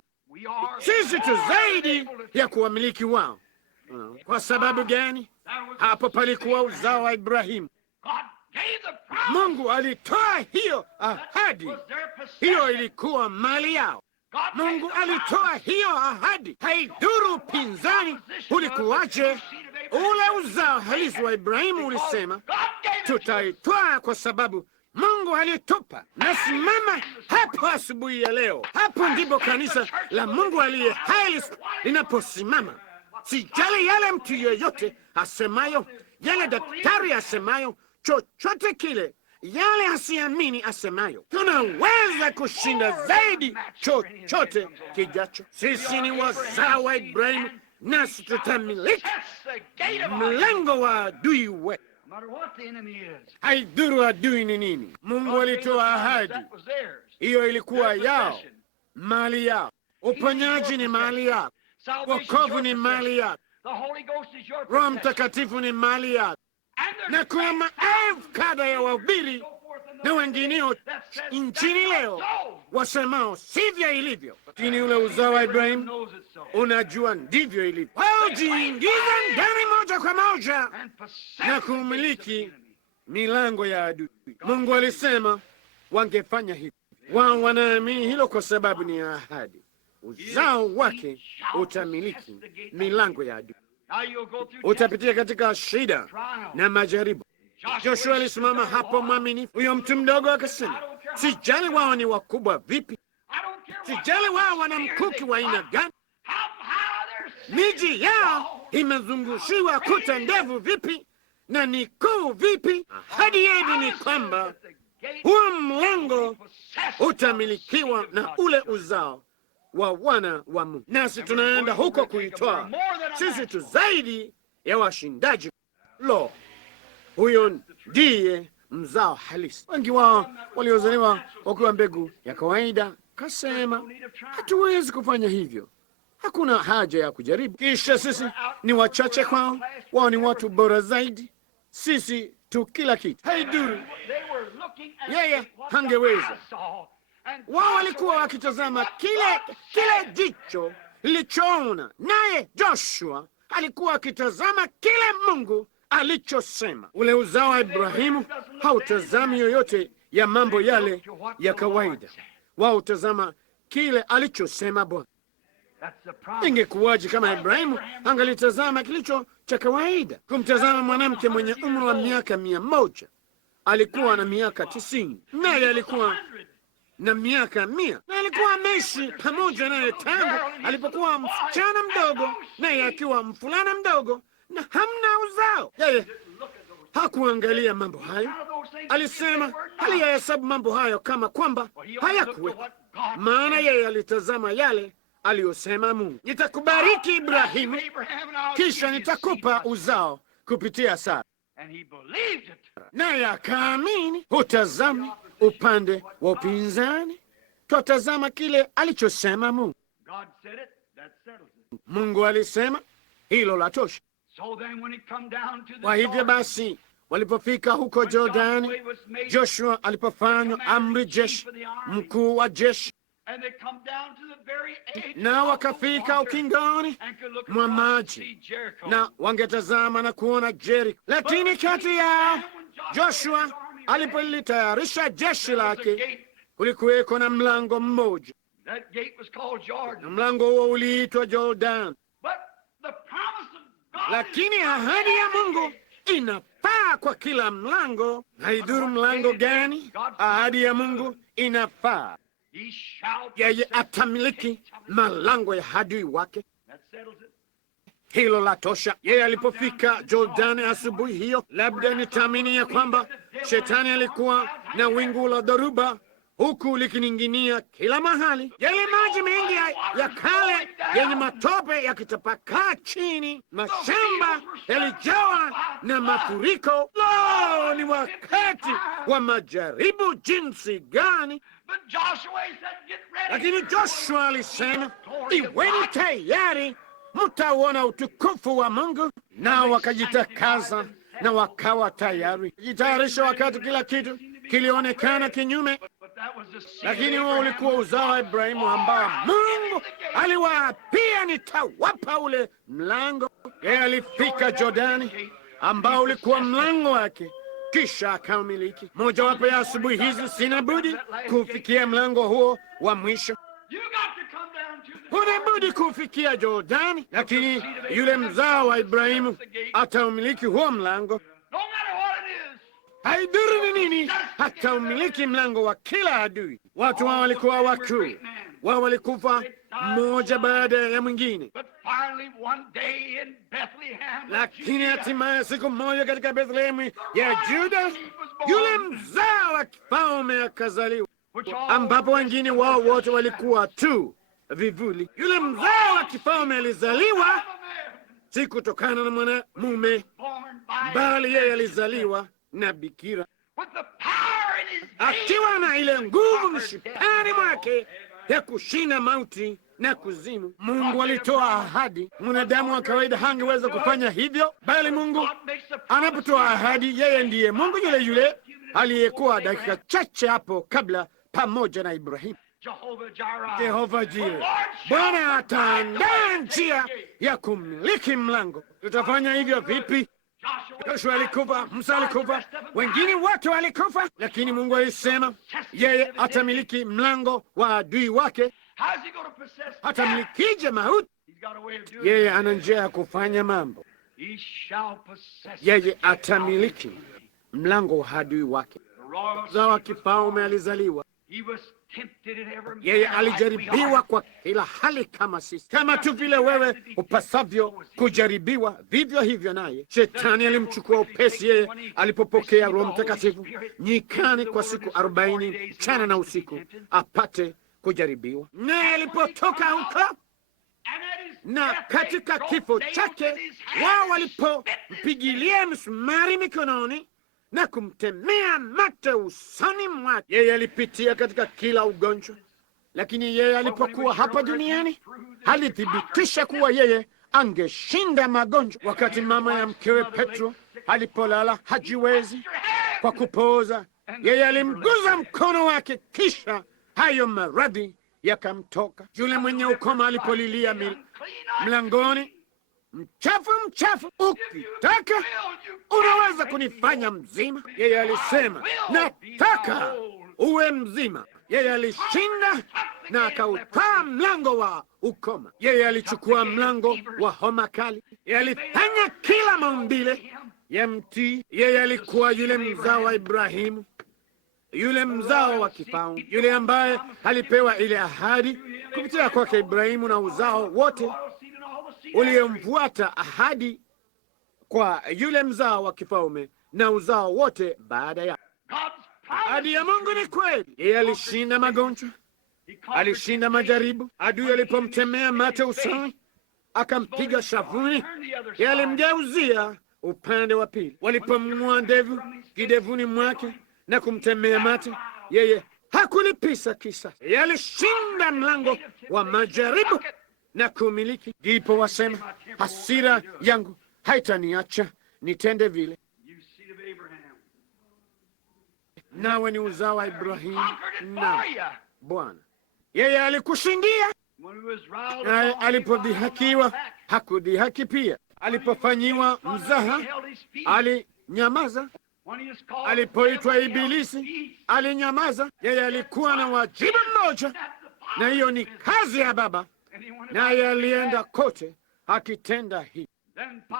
sisi tu zaidi ya kuwamiliki wao. Kwa sababu gani? Hapo palikuwa uzao wa Ibrahimu. Mungu alitoa hiyo ahadi, hiyo ilikuwa mali yao. Mungu alitoa hiyo ahadi, haidhuru pinzani ulikuwaje. Ule uzao halisi wa Ibrahimu ulisema, tutaitwaa kwa sababu Mungu alitupa. Nasimama hapo asubuhi ya leo. Hapo ndipo kanisa la Mungu aliye hai linaposimama. Sijali yale mtu yeyote asemayo, yale daktari asemayo, chochote kile, yale asiamini asemayo, tunaweza kushinda zaidi chochote kijacho. Sisi ni wazao wa Ibrahimu, nasi tutamiliki mlango wa adui wetu. Haidhuru adui ni nini. Mungu alitoa ahadi, hiyo ilikuwa yao, mali yao. Uponyaji ni mali yao, wokovu ni mali yao, Roho Mtakatifu ni mali yao, na kuna maelfu kadha ya wahubiri na wengineo nchini leo wasemao sivyo ilivyo. Lakini ule uzao wa Ibrahimu unajua ndivyo ilivyo. Wao jiingiza ndani moja kwa moja na kumiliki milango ya adui. Mungu alisema wangefanya hivi. Wao wanaamini hilo kwa sababu ni ahadi. Uzao wake utamiliki milango ya adui. Utapitia katika shida na majaribu. Joshua alisimama hapo mwaminifu. Huyo mtu mdogo akasema, sijali wao ni wakubwa vipi, sijali wao wana mkuki wa aina gani, miji yao imezungushiwa kuta ndefu vipi na ni kuu vipi, ahadi yetu ni kwamba huo mlango utamilikiwa na ule uzao wa wana wa Mungu, nasi tunaenda huko kuitoa. Sisi tu zaidi ya washindaji. Lo, huyo ndiye mzao halisi. Wengi wao waliozaliwa wakiwa mbegu ya kawaida kasema, hatuwezi kufanya hivyo, hakuna haja ya kujaribu. Kisha sisi ni wachache kwao, wao ni watu bora zaidi, sisi tu kila kitu. Haidhuru, yeye hangeweza. Wao walikuwa wakitazama kile jicho lilichoona, naye Joshua alikuwa akitazama kile Mungu alichosema. Ule uzao wa Ibrahimu hautazami yoyote ya mambo yale ya kawaida, wao utazama kile alichosema Bwana. Ingekuwaje kama Ibrahimu angalitazama kilicho cha kawaida, kumtazama mwanamke mwenye umri wa miaka 100? Alikuwa na miaka 90, naye alikuwa na miaka 100, na alikuwa ameishi pamoja naye tangu alipokuwa msichana mdogo, naye akiwa mvulana mdogo, na hamna uzao. Yeye hakuangalia mambo hayo. Alisema aliyahesabu mambo hayo kama kwamba hayakuwepo, maana yeye alitazama yale aliyosema Mungu, nitakubariki Ibrahimu, kisha nitakupa uzao kupitia Sara. Naye akaamini. Hutazami upande wa upinzani, twatazama kile alichosema Mungu. Mungu alisema, hilo la tosha. Kwa hivyo basi, walipofika huko Jordani, Joshua alipofanywa amri jeshi, mkuu wa jeshi, na wakafika ukingoni mwa maji, na wangetazama na kuona Jeriko. Lakini kati yao Joshua alipolitayarisha jeshi lake, kulikuweko na mlango mmoja, na mlango huo uliitwa Jordan. Lakini ahadi ya Mungu inafaa kwa kila mlango. Haidhuru mlango gani, ahadi ya Mungu inafaa. Yeye atamiliki malango ya adui wake. Hilo la tosha. Yeye alipofika Jordani asubuhi hiyo, labda nitaamini ya kwamba shetani alikuwa na wingu la dhoruba huku likining'inia kila mahali, yale maji mengi ya kale yenye matope yakitapakaa chini, mashamba yalijawa na mafuriko. Lo, ni wakati wa majaribu jinsi gani! Lakini Joshua alisema, iweni tayari, mtauona utukufu wa Mungu. Nao wakajitakaza na wakawa tayari, jitayarisha wakati kila kitu kilionekana kinyume. Lakini huo ulikuwa uzao wa Ibrahimu ambao Mungu aliwaapia, nitawapa ule mlango. Yeye alifika Jordani ambao ulikuwa mlango wake, kisha akaumiliki. Mojawapo ya asubuhi hizi sina budi kufikia mlango huo wa mwisho. Huna budi kufikia Jordani, lakini yule mzao wa Ibrahimu ataumiliki huo mlango. Haidhuru ni nini, hata umiliki mlango wa kila adui. Watu wao walikuwa wakuu, wao walikufa mmoja baada ya mwingine, lakini hatimaye siku moja katika Bethlehemu ya Juda, yule mzao wa kifalme akazaliwa, ambapo wengine wao wote walikuwa tu vivuli. Yule mzao wa kifalme alizaliwa si kutokana na mwanamume, bali yeye alizaliwa na bikira, akiwa na ile nguvu mshipani mwake ya kushinda mauti na kuzimu. Mungu alitoa ahadi. Mwanadamu wa kawaida hangeweza kufanya hivyo, bali Mungu anapotoa ahadi, yeye ndiye Mungu yule yule aliyekuwa dakika chache hapo kabla pamoja na Ibrahimu. Jehova Jire, Bwana ataandaa njia ya kumiliki mlango. Tutafanya hivyo vipi? Joshua alikufa, Musa alikufa, wengine wote walikufa, lakini Mungu alisema yeye atamiliki mlango wa adui wake. Atamilikije mauti? Yeye ana njia ya kufanya mambo. Yeye atamiliki mlango wa adui wake. Mzao wa kifalme alizaliwa. Yeye alijaribiwa kwa kila hali kama sisi, kama tu vile wewe upasavyo kujaribiwa, vivyo hivyo naye Shetani alimchukua upesi yeye alipopokea Roho Mtakatifu nyikani kwa siku 40 mchana na usiku apate kujaribiwa. Naye alipotoka huko na katika kifo chake, wao walipompigilia msumari mikononi na kumtemea mate usoni mwake, yeye alipitia katika kila ugonjwa. Lakini yeye alipokuwa hapa duniani alithibitisha kuwa yeye angeshinda magonjwa. Wakati mama ya mkewe Petro alipolala hajiwezi kwa kupooza, yeye alimguza mkono wake, kisha hayo maradhi yakamtoka. Yule mwenye ukoma alipolilia mlangoni, mchafu mchafu, ukitaka unaweza kunifanya mzima. Yeye alisema, nataka uwe mzima. Yeye alishinda na akautwaa mlango wa ukoma. Yeye alichukua mlango wa homa kali. Yeye alifanya kila maumbile ya mtii. Yeye alikuwa yule mzao wa Ibrahimu, yule mzao wa kifalme, yule ambaye alipewa ile ahadi kupitia kwake Ibrahimu na uzao wote uliomfuata, ahadi kwa yule mzao wa kifalme na uzao wote baada ya. Ahadi ya Mungu ni kweli. Yeye alishinda magonjwa, alishinda majaribu. Adui alipomtemea mate usoni, akampiga shavuni, yeye alimgeuzia upande wa pili. Walipomng'oa ndevu kidevuni mwake na kumtemea mate, yeye hakulipisa kisasi. Yeye alishinda mlango wa majaribu na kumiliki. Ndipo wasema, hasira yangu haitaniacha nitende vile. Nawe ni uzao wa Ibrahimu na Bwana. Yeye alikushindia. Naye alipodhihakiwa hakudhihaki pia. Alipofanyiwa mzaha alinyamaza. Alipoitwa Ibilisi alinyamaza. Yeye alikuwa na wajibu mmoja, na hiyo ni kazi ya Baba, naye alienda kote akitenda hii.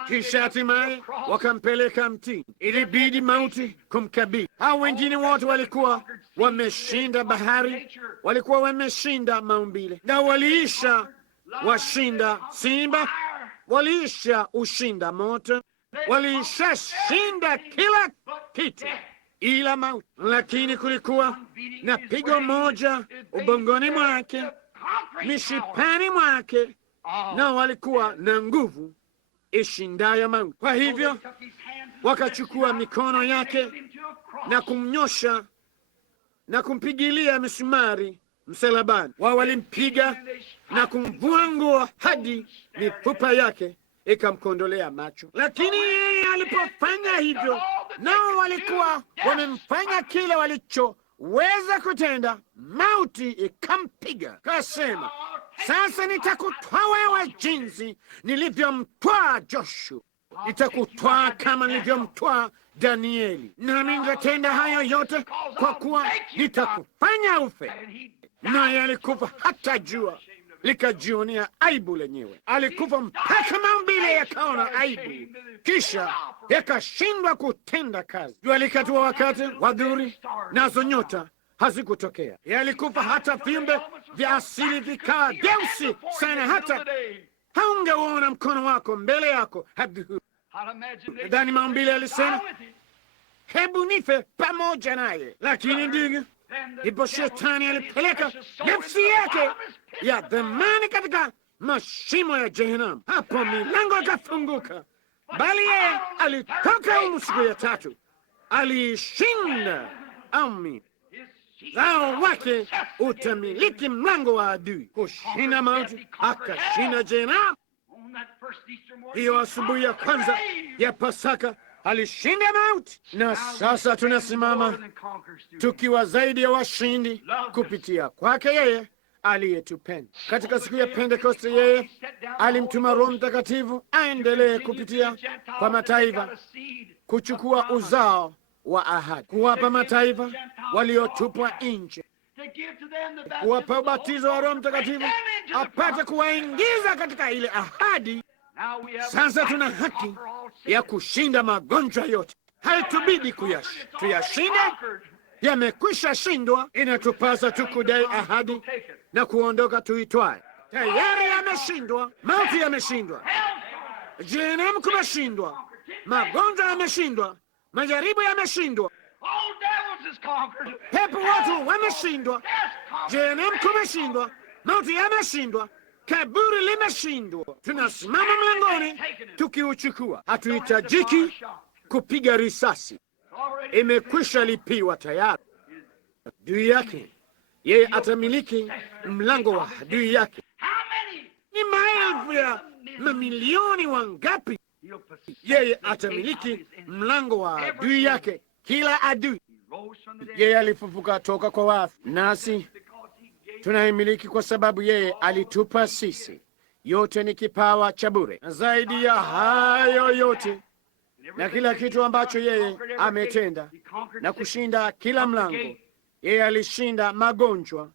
Kisha hatimaye wakampeleka mtini. Ilibidi mauti kumkabili. Hao wengine wote walikuwa wameshinda bahari, walikuwa wameshinda maumbile, na waliisha washinda simba, waliisha ushinda moto, waliisha shinda kila kitu ila mauti. Lakini kulikuwa na pigo moja ubongoni mwake, mishipani mwake, na walikuwa na nguvu ishindayo mauti. Kwa hivyo wakachukua mikono yake na kumnyosha na kumpigilia misumari msalabani. Wao walimpiga na kumvua nguo hadi mifupa yake ikamkondolea macho. Lakini yeye alipofanya hivyo, nao walikuwa wamemfanya kile walichoweza kutenda, mauti ikampiga. Kasema, sasa nitakutwaa wewe jinsi nilivyomtwaa Joshua, nitakutwaa kama nilivyomtwaa Danieli, nami nitatenda hayo yote kwa kuwa nitakufanya ufe. Naye alikufa hata jua likajionea aibu lenyewe. Alikufa mpaka maumbile yakaona aibu, kisha yakashindwa kutenda kazi. Jua likatua wakati wa dhuhuri, nazo nyota hazikutokea. Alikufa hata viumbe vya asili vikawa vyeusi sana, hata haungeuona mkono wako mbele yako adhuhuri. Nadhani maumbile alisema, hebu nife pamoja naye. Lakini ndugu, ndipo shetani alipeleka nafsi yake ya dhamani katika mashimo ya Jehanamu. Hapo milango ikafunguka, bali yeye alitoka humu siku ya tatu, aliishinda. Amin. Zao wake utamiliki mlango wa adui, kushinda mauti, akashinda Jehanamu. Hiyo asubuhi ya kwanza ya Pasaka alishinda mauti, na sasa tunasimama tukiwa zaidi ya washindi kupitia kwake yeye aliyetupenda. Katika siku ya Pentekoste, yeye alimtuma Roho Mtakatifu aendelee kupitia kwa mataifa kuchukua uzao wa ahadi, kuwapa mataifa waliotupwa nje, kuwapa ubatizo wa Roho Mtakatifu apate kuwaingiza katika ile ahadi. Sasa tuna haki ya kushinda magonjwa yote. Haitubidi tuyashinde, yamekwisha shindwa. Inatupasa tu kudai ahadi na kuondoka tuitwaye. Tayari yameshindwa. Mauti yameshindwa, Jehanamu kumeshindwa, magonjwa yameshindwa, majaribu yameshindwa, pepo watu wameshindwa, Jehanamu kumeshindwa, mauti yameshindwa, kaburi limeshindwa. Tunasimama mlangoni tukiuchukua. Hatuhitajiki kupiga risasi, imekwisha lipiwa tayari. Adui yake yeye atamiliki mlango wa adui yake. Ni maelfu ya mamilioni wangapi? Yeye atamiliki mlango wa adui yake, kila adui. Yeye alifufuka toka kwa wafu, nasi tunaimiliki kwa sababu yeye alitupa sisi. Yote ni kipawa cha bure, na zaidi ya hayo yote na kila kitu ambacho yeye ametenda na kushinda kila mlango, Yeye alishinda magonjwa,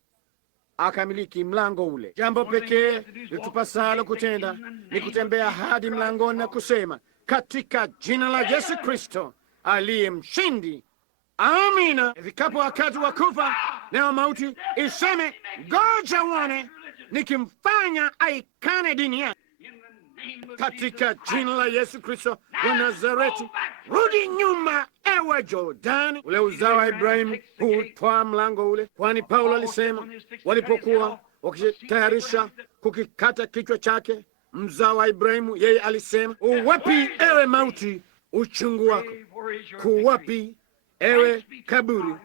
akamiliki mlango ule. Jambo pekee litupasalo kutenda ni kutembea hadi mlangoni na kusema, katika jina la Yesu Kristo aliye mshindi, amina. Ifikapo wakati wa kufa, nayo mauti iseme, ngoja uone nikimfanya aikane dini yake. Katika jina la Yesu Kristo wa Nazareti, rudi nyuma, ewe Jordani. Ule uzao wa Ibrahimu hutwaa mlango ule, kwani Paulo alisema walipokuwa wakitayarisha kukikata kichwa chake mzao wa Ibrahimu, yeye alisema, uwapi ewe mauti uchungu wako? Kuwapi ewe kaburi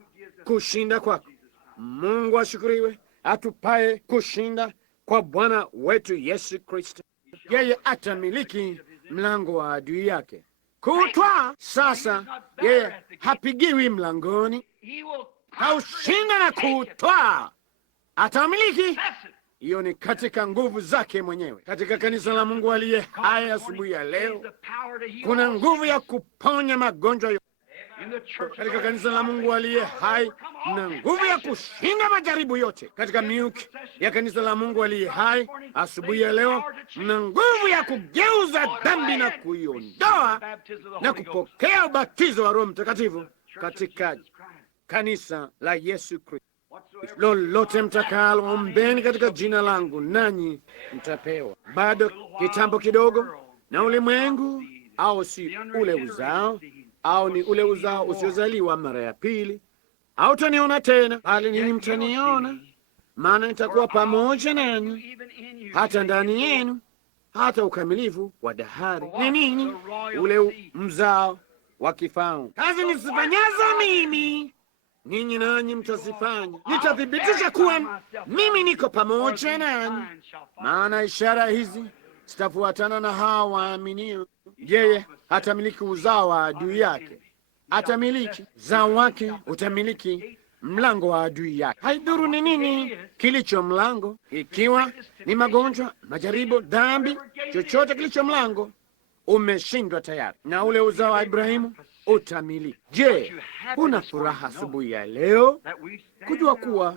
kushinda kwako? Mungu ashukuriwe, atupaye kushinda kwa Bwana wetu Yesu Kristo. Yeye atamiliki mlango wa adui yake. Kutwaa sasa, yeye hapigiwi mlangoni, haushinda na kutwaa, atamiliki. Hiyo ni katika nguvu zake mwenyewe. Katika kanisa la Mungu aliye hai asubuhi ya leo, kuna nguvu ya kuponya magonjwa yote. Katika kanisa la Mungu aliye hai, na nguvu ya kushinda majaribu yote. Katika miuki ya kanisa la Mungu aliye hai asubuhi ya leo, na nguvu ya kugeuza dhambi na kuiondoa na kupokea ubatizo wa Roho Mtakatifu katika kanisa la Yesu Kristo. Lolote mtakalo ombeni katika jina langu, nanyi mtapewa. Bado kitambo kidogo, na ulimwengu, au si ule uzao, au ni ule uzao usiozaliwa mara ya pili, au taniona tena, bali ninyi mtaniona, maana nitakuwa pamoja nanyi hata ndani yenu, hata ukamilifu wa dahari. Ni nini? Ule mzao wa kifalme. Kazi nisifanyazo mimi, ninyi nanyi mtazifanya. Nitathibitisha kuwa mimi niko pamoja nanyi, maana ishara hizi zitafuatana na hawa waaminio. Yeye hatamiliki uzao wa adui yake, atamiliki uzao wake, utamiliki mlango wa adui yake. Haidhuru ni nini kilicho mlango, ikiwa ni magonjwa, majaribu, dhambi, chochote kilicho mlango umeshindwa tayari, na ule uzao wa Ibrahimu utamiliki. Je, una furaha asubuhi ya leo kujua kuwa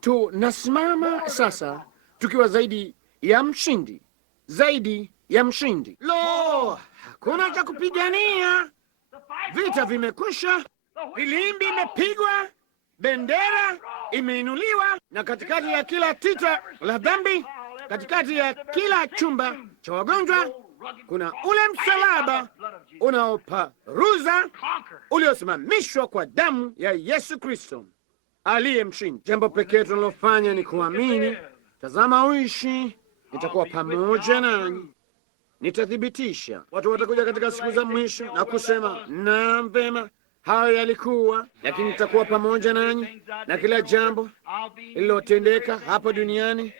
tunasimama sasa tukiwa zaidi ya mshindi, zaidi ya mshindi? Lo, hakuna cha kupigania, vita vimekwisha, filimbi imepigwa, bendera imeinuliwa, na katikati ya kila tita la dhambi, katikati ya kila chumba cha wagonjwa, kuna ule msalaba unaoparuza, uliosimamishwa kwa damu ya Yesu Kristo aliye mshindi. Jambo pekee tunalofanya ni kuamini. Tazama uishi, nitakuwa pamoja nanyi, nitathibitisha. Watu watakuja katika siku za mwisho na kusema, naam, vema, hayo yalikuwa, lakini nitakuwa pamoja nanyi, na kila jambo lililotendeka hapa duniani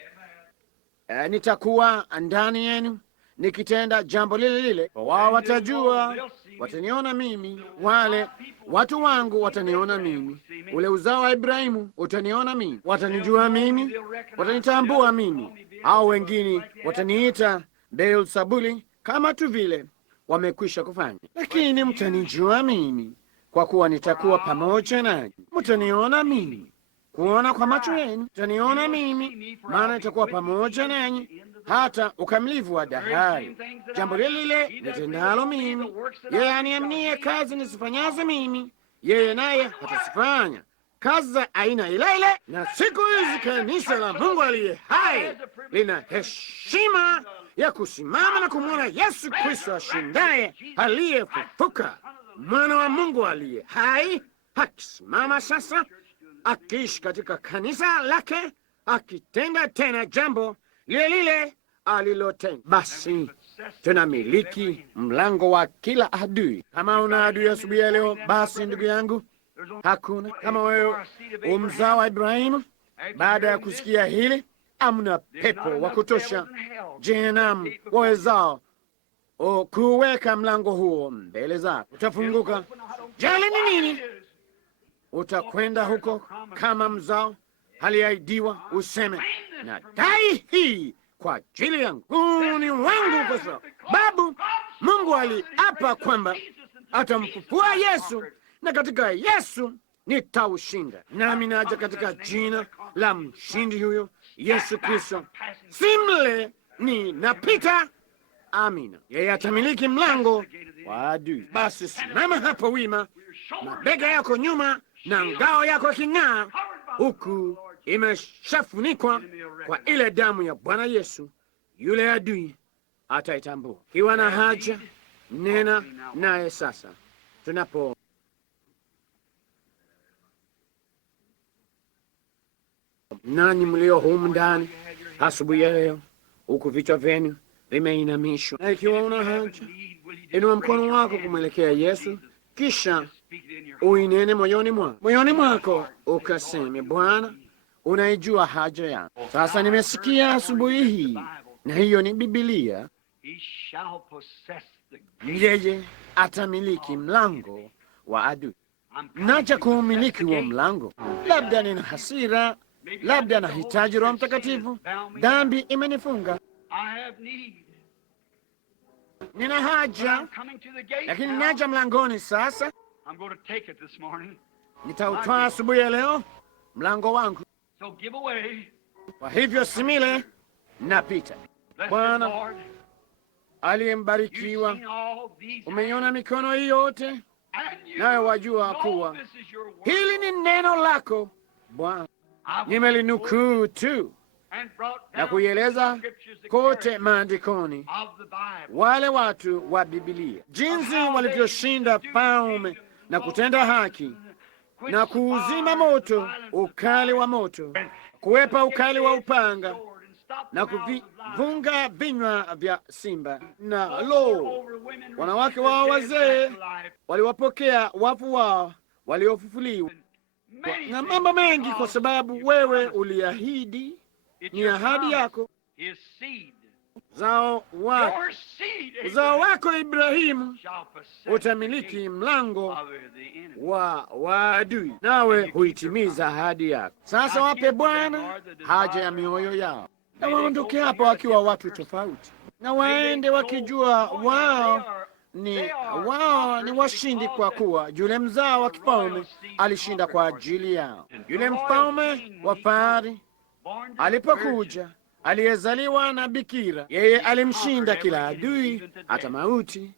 nitakuwa ndani yenu nikitenda jambo lile lile. Wao watajua, wataniona mimi, wale watu wangu wataniona mimi, ule uzao wa Ibrahimu utaniona mimi, watanijua mimi, watanitambua mimi, au wengine wataniita Beelzebuli, kama tu vile wamekwisha kufanya. Lakini mtanijua mimi, kwa kuwa nitakuwa pamoja nanyi. Mtaniona mimi, kuona kwa macho yenu, mtaniona mimi, maana nitakuwa pamoja nanyi hata ukamilifu wa dahari. Jambo lile lile nitendalo mimi, yeye aniaminie, kazi nisifanyazo mimi, yeye naye hatazifanya. Kazi za aina ile ile. Na siku hizi kanisa la Mungu aliye hai lina heshima ya kusimama na kumwona Yesu Kristo ashindaye, aliyefufuka, mwana wa Mungu aliye hai, akisimama sasa, akiishi katika kanisa lake, akitenda tena jambo lile lile alilotenda. Basi tunamiliki mlango wa kila adui. Kama una adui asubuhi ya leo, basi ndugu yangu, hakuna. Kama wewe umzao wa Ibrahimu, baada ya kusikia hili, amna pepo wa kutosha jehanamu wawezao kuweka mlango huo mbele zako. Utafunguka. Jali ni nini? Utakwenda huko kama mzao aliahidiwa, useme, nadai hii kwa ajili ya nguni wangu, kwa sababu Mungu aliapa kwamba atamfufua Yesu, na katika Yesu nitaushinda. Nami naja katika jina la mshindi huyo, Yesu Kristo. Simle ninapita. Amina. Yeye atamiliki mlango wa adui. Basi simama hapo wima, mabega yako nyuma na ngao yako iking'aa, huku imeshafunikwa kwa ile damu ya Bwana Yesu. Yule adui ataitambua. Kiwa na haja, nena naye sasa tunapo nanyi mlio humu ndani asubuhi ya leo, huku vichwa vyenu vimeinamishwa, na ikiwa una haja, inua mkono wako kumwelekea Yesu, kisha uinene moyoni mwako ukaseme, Bwana, unaijua haja yangu. Sasa nimesikia asubuhi hii, na hiyo ni Biblia, yeye atamiliki mlango wa adui. Naja kuumiliki huo mlango. Labda nina hasira, labda nahitaji Roho Mtakatifu, dhambi imenifunga, nina haja, lakini naja mlangoni sasa. Nitautwaa asubuhi ya leo mlango wangu. Kwa hivyo simile, napita. Bwana aliyembarikiwa, umeiona mikono hii yote, nawe wajua kuwa hili ni neno lako Bwana. Nimelinukuu tu na kuieleza kote maandikoni wale watu wa Biblia, jinsi walivyoshinda paume na kutenda haki na kuuzima moto, ukali wa moto, kuwepa ukali wa upanga na kuvivunga vinywa vya simba. Na wanawake wao wazee waliwapokea wafu wao waliofufuliwa, na mambo mengi, kwa sababu wewe uliahidi, ni ahadi yako, uzao wako Ibrahimu utamiliki mlango wa adui, nawe huitimiza ahadi yako. Sasa wape Bwana haja ya mioyo yao, na waondoke hapo wakiwa watu tofauti, na waende wakijua wao ni washindi, kwa kuwa yule mzao wa kifalme alishinda kwa ajili yao. Yule mfalme wa fahari alipokuja, aliyezaliwa na bikira, yeye alimshinda kila adui, hata mauti.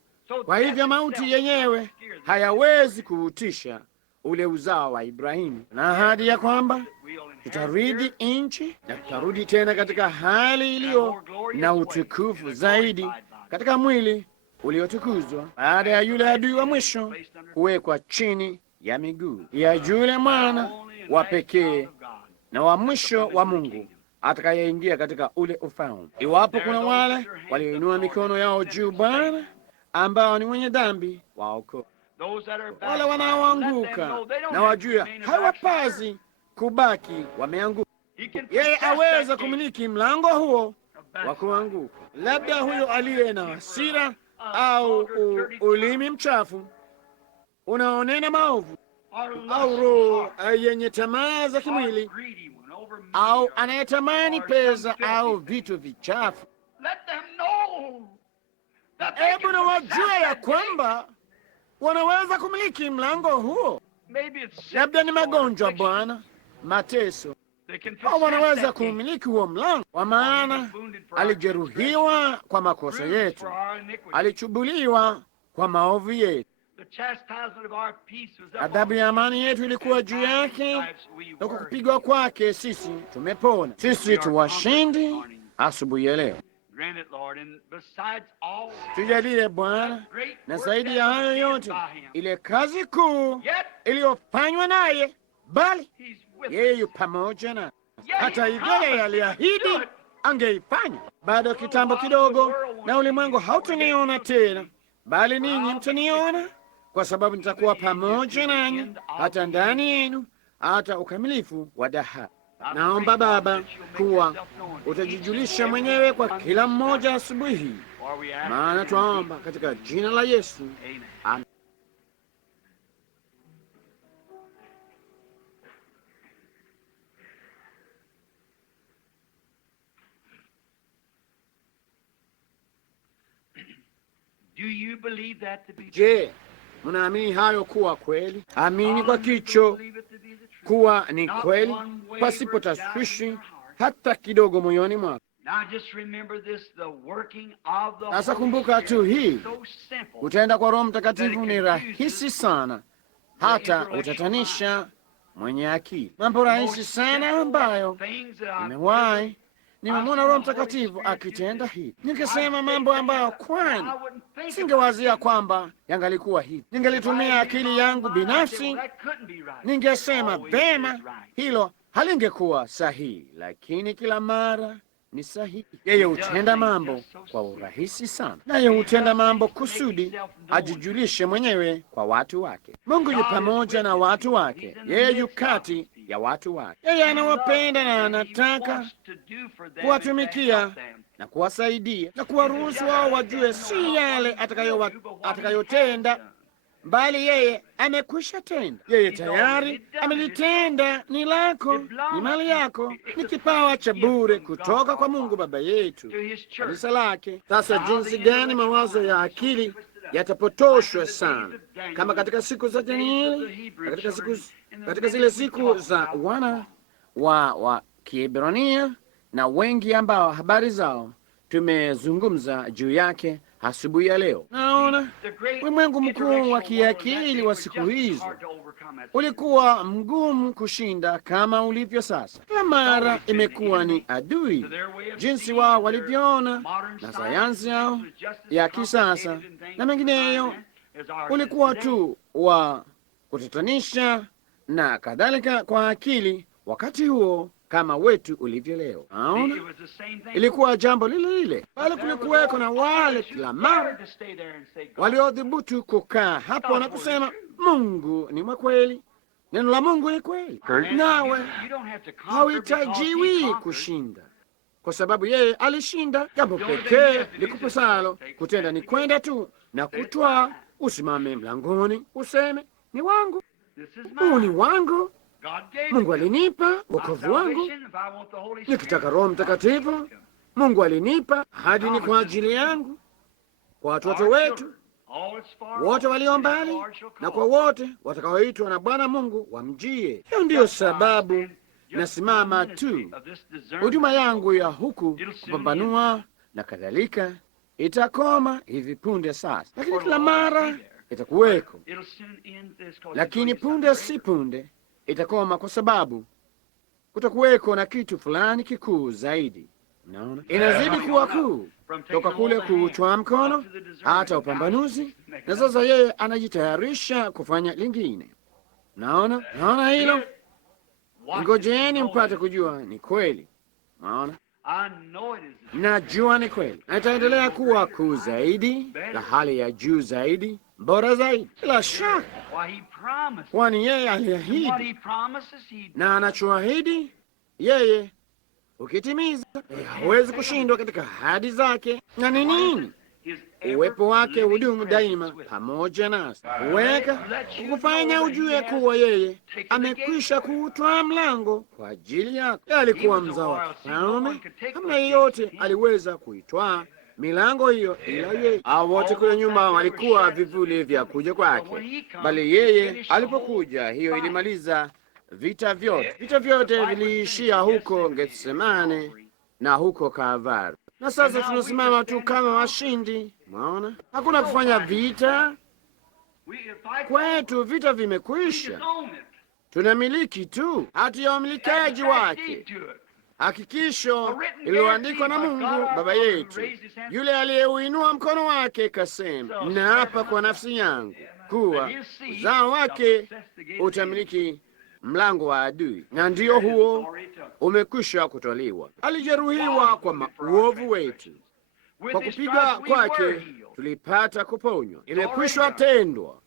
Kwa hivyo mauti yenyewe hayawezi kuutisha ule uzao wa Ibrahimu, na ahadi ya kwamba tutarudi nchi na tutarudi tena katika hali iliyo na utukufu zaidi, katika mwili uliotukuzwa, baada ya yule adui wa mwisho kuwekwa chini ya miguu ya yule mwana wa pekee na wa mwisho wa Mungu atakayeingia katika ule ufalme. Iwapo kuna wale walioinua mikono yao juu, Bwana, ambao ni wenye dhambi, waokoe. Wale wanaoanguka na wajua hawapazi kubaki wameanguka, yeye aweza kumiliki mlango huo wa kuanguka. Labda huyo aliye na hasira au ulimi mchafu unaonena maovu, au roho yenye tamaa za kimwili, au anayetamani pesa au vitu vichafu, hebu na wajua ya kwamba wanaweza kumiliki mlango huo. Labda ni magonjwa, Bwana, mateso, au wanaweza kumiliki huo mlango, kwa maana alijeruhiwa kwa makosa yetu, alichubuliwa kwa maovu yetu, adhabu ya amani yetu ilikuwa juu yake, na kwa kupigwa kwake sisi tumepona. Sisi tu washindi asubuhi ya leo. Tujalie Bwana, na zaidi ya hayo yote, ile kazi kuu iliyofanywa naye, bali yeye yu pamoja na hata hivyo, yeye aliahidi angeifanya. Bado kitambo kidogo, na ulimwengu hautaniona tena, bali ninyi mtaniona, kwa sababu nitakuwa pamoja nanyi hata ndani yenu, hata ukamilifu wa dahari. Naomba Baba kuwa utajijulisha mwenyewe kwa kila mmoja asubuhi hii, maana twaomba katika jina la Yesu, amen. Je, Mnaamini hayo kuwa kweli? Amini kwa kicho kuwa ni kweli, pasipo tashwishi hata kidogo moyoni mwako. Sasa kumbuka tu hii, kutenda kwa Roho Mtakatifu ni rahisi sana, hata utatanisha mwenye akili. Mambo rahisi sana ambayo nimemwona Roho Mtakatifu akitenda hivi. Ningesema mambo ambayo kwani singewazia kwamba yangalikuwa hivi. Ningelitumia akili yangu binafsi, ningesema vema, hilo halingekuwa sahihi, lakini kila mara ni sahihi. Yeye hutenda mambo kwa urahisi sana, naye hutenda mambo kusudi ajijulishe mwenyewe kwa watu wake. Mungu yu pamoja na watu wake, yeye yu kati ya watu wake. Yeye anawapenda na anataka kuwatumikia na kuwasaidia na kuwaruhusu wao wajue si yale atakayotenda, bali yeye amekwisha tenda. Yeye tayari amelitenda. Ni lako, ni mali yako, ni kipawa cha bure kutoka kwa Mungu Baba yetu, kanisa lake. Sasa jinsi gani mawazo ya akili yatapotoshwa sana, kama katika siku za Danieli, katika zile siku za wana wa Kiebrania, na wengi ambao habari zao tumezungumza juu yake asubuhi ya leo. Naona ulimwengu mkuu wa kiakili wa siku hizo ulikuwa mgumu kushinda kama ulivyo sasa. Kila mara imekuwa ni adui, jinsi wao walivyoona, na sayansi yao ya kisasa na mengineyo ulikuwa tu wa kutatanisha na kadhalika kwa akili wakati huo, kama wetu ulivyo leo. Naona ilikuwa jambo lile lile, bali kulikuweko na wale kila mara waliodhubutu kukaa hapo na kusema Mungu ni mwakweli, neno la Mungu ni kweli, nawe hauhitajiwi kushinda kwa sababu yeye alishinda. Jambo pekee likupasalo kutenda ni kwenda tu na kutwaa, usimame mlangoni useme ni wangu, huu ni wangu. Mungu alinipa wokovu wangu. Nikitaka Roho Mtakatifu, Mungu alinipa hadi ni kwa ajili yangu, kwa watoto wetu wote walio mbali na kwa wote watakaoitwa na Bwana Mungu wamjie. Hiyo ndiyo sababu nasimama tu. Huduma yangu ya huku kupambanua na kadhalika itakoma hivi punde sasa, lakini kila mara itakuweko, lakini punde si punde itakoma, kwa sababu kutakuweko na kitu fulani kikuu zaidi. Naona inazidi kuwa kuu, toka kule kuutwaa mkono hata upambanuzi, na sasa yeye anajitayarisha kufanya lingine. Naona hilo. Ngojeeni mpate kujua ni kweli. Naona, najua ni kweli, na itaendelea kuwa kuu zaidi, la hali ya juu zaidi, bora zaidi, bila shaka, kwani yeye aliahidi, na anachoahidi yeye ukitimiza. Hawezi kushindwa katika ahadi zake. Na ni nini? Uwepo wake hudumu daima pamoja nasi, kuweka kukufanya ujue kuwa yeye amekwisha kuutwaa mlango kwa ajili yako. Yeye alikuwa mzao wa kifalme, hamna yeyote aliweza kuitwaa milango hiyo ila yeye. Hao wote kule nyuma walikuwa vivuli vya kuja kwake, bali yeye alipokuja, hiyo ilimaliza vita vyote. Vita vyote viliishia huko Getsemane na huko Kalvari, na sasa tunasimama tu kama washindi. Maona, hakuna kufanya vita kwetu, vita vimekwisha. Tunamiliki tu hati ya umilikaji wake, hakikisho iliyoandikwa na Mungu Baba yetu, yule aliyeuinua mkono wake kasema, naapa kwa nafsi yangu kuwa uzao wake utamiliki mlango wa adui, na ndio huo umekwisha kutwaliwa. Alijeruhiwa kwa uovu wetu, kwa kupiga kwake tulipata kuponywa. Imekwisha tendwa,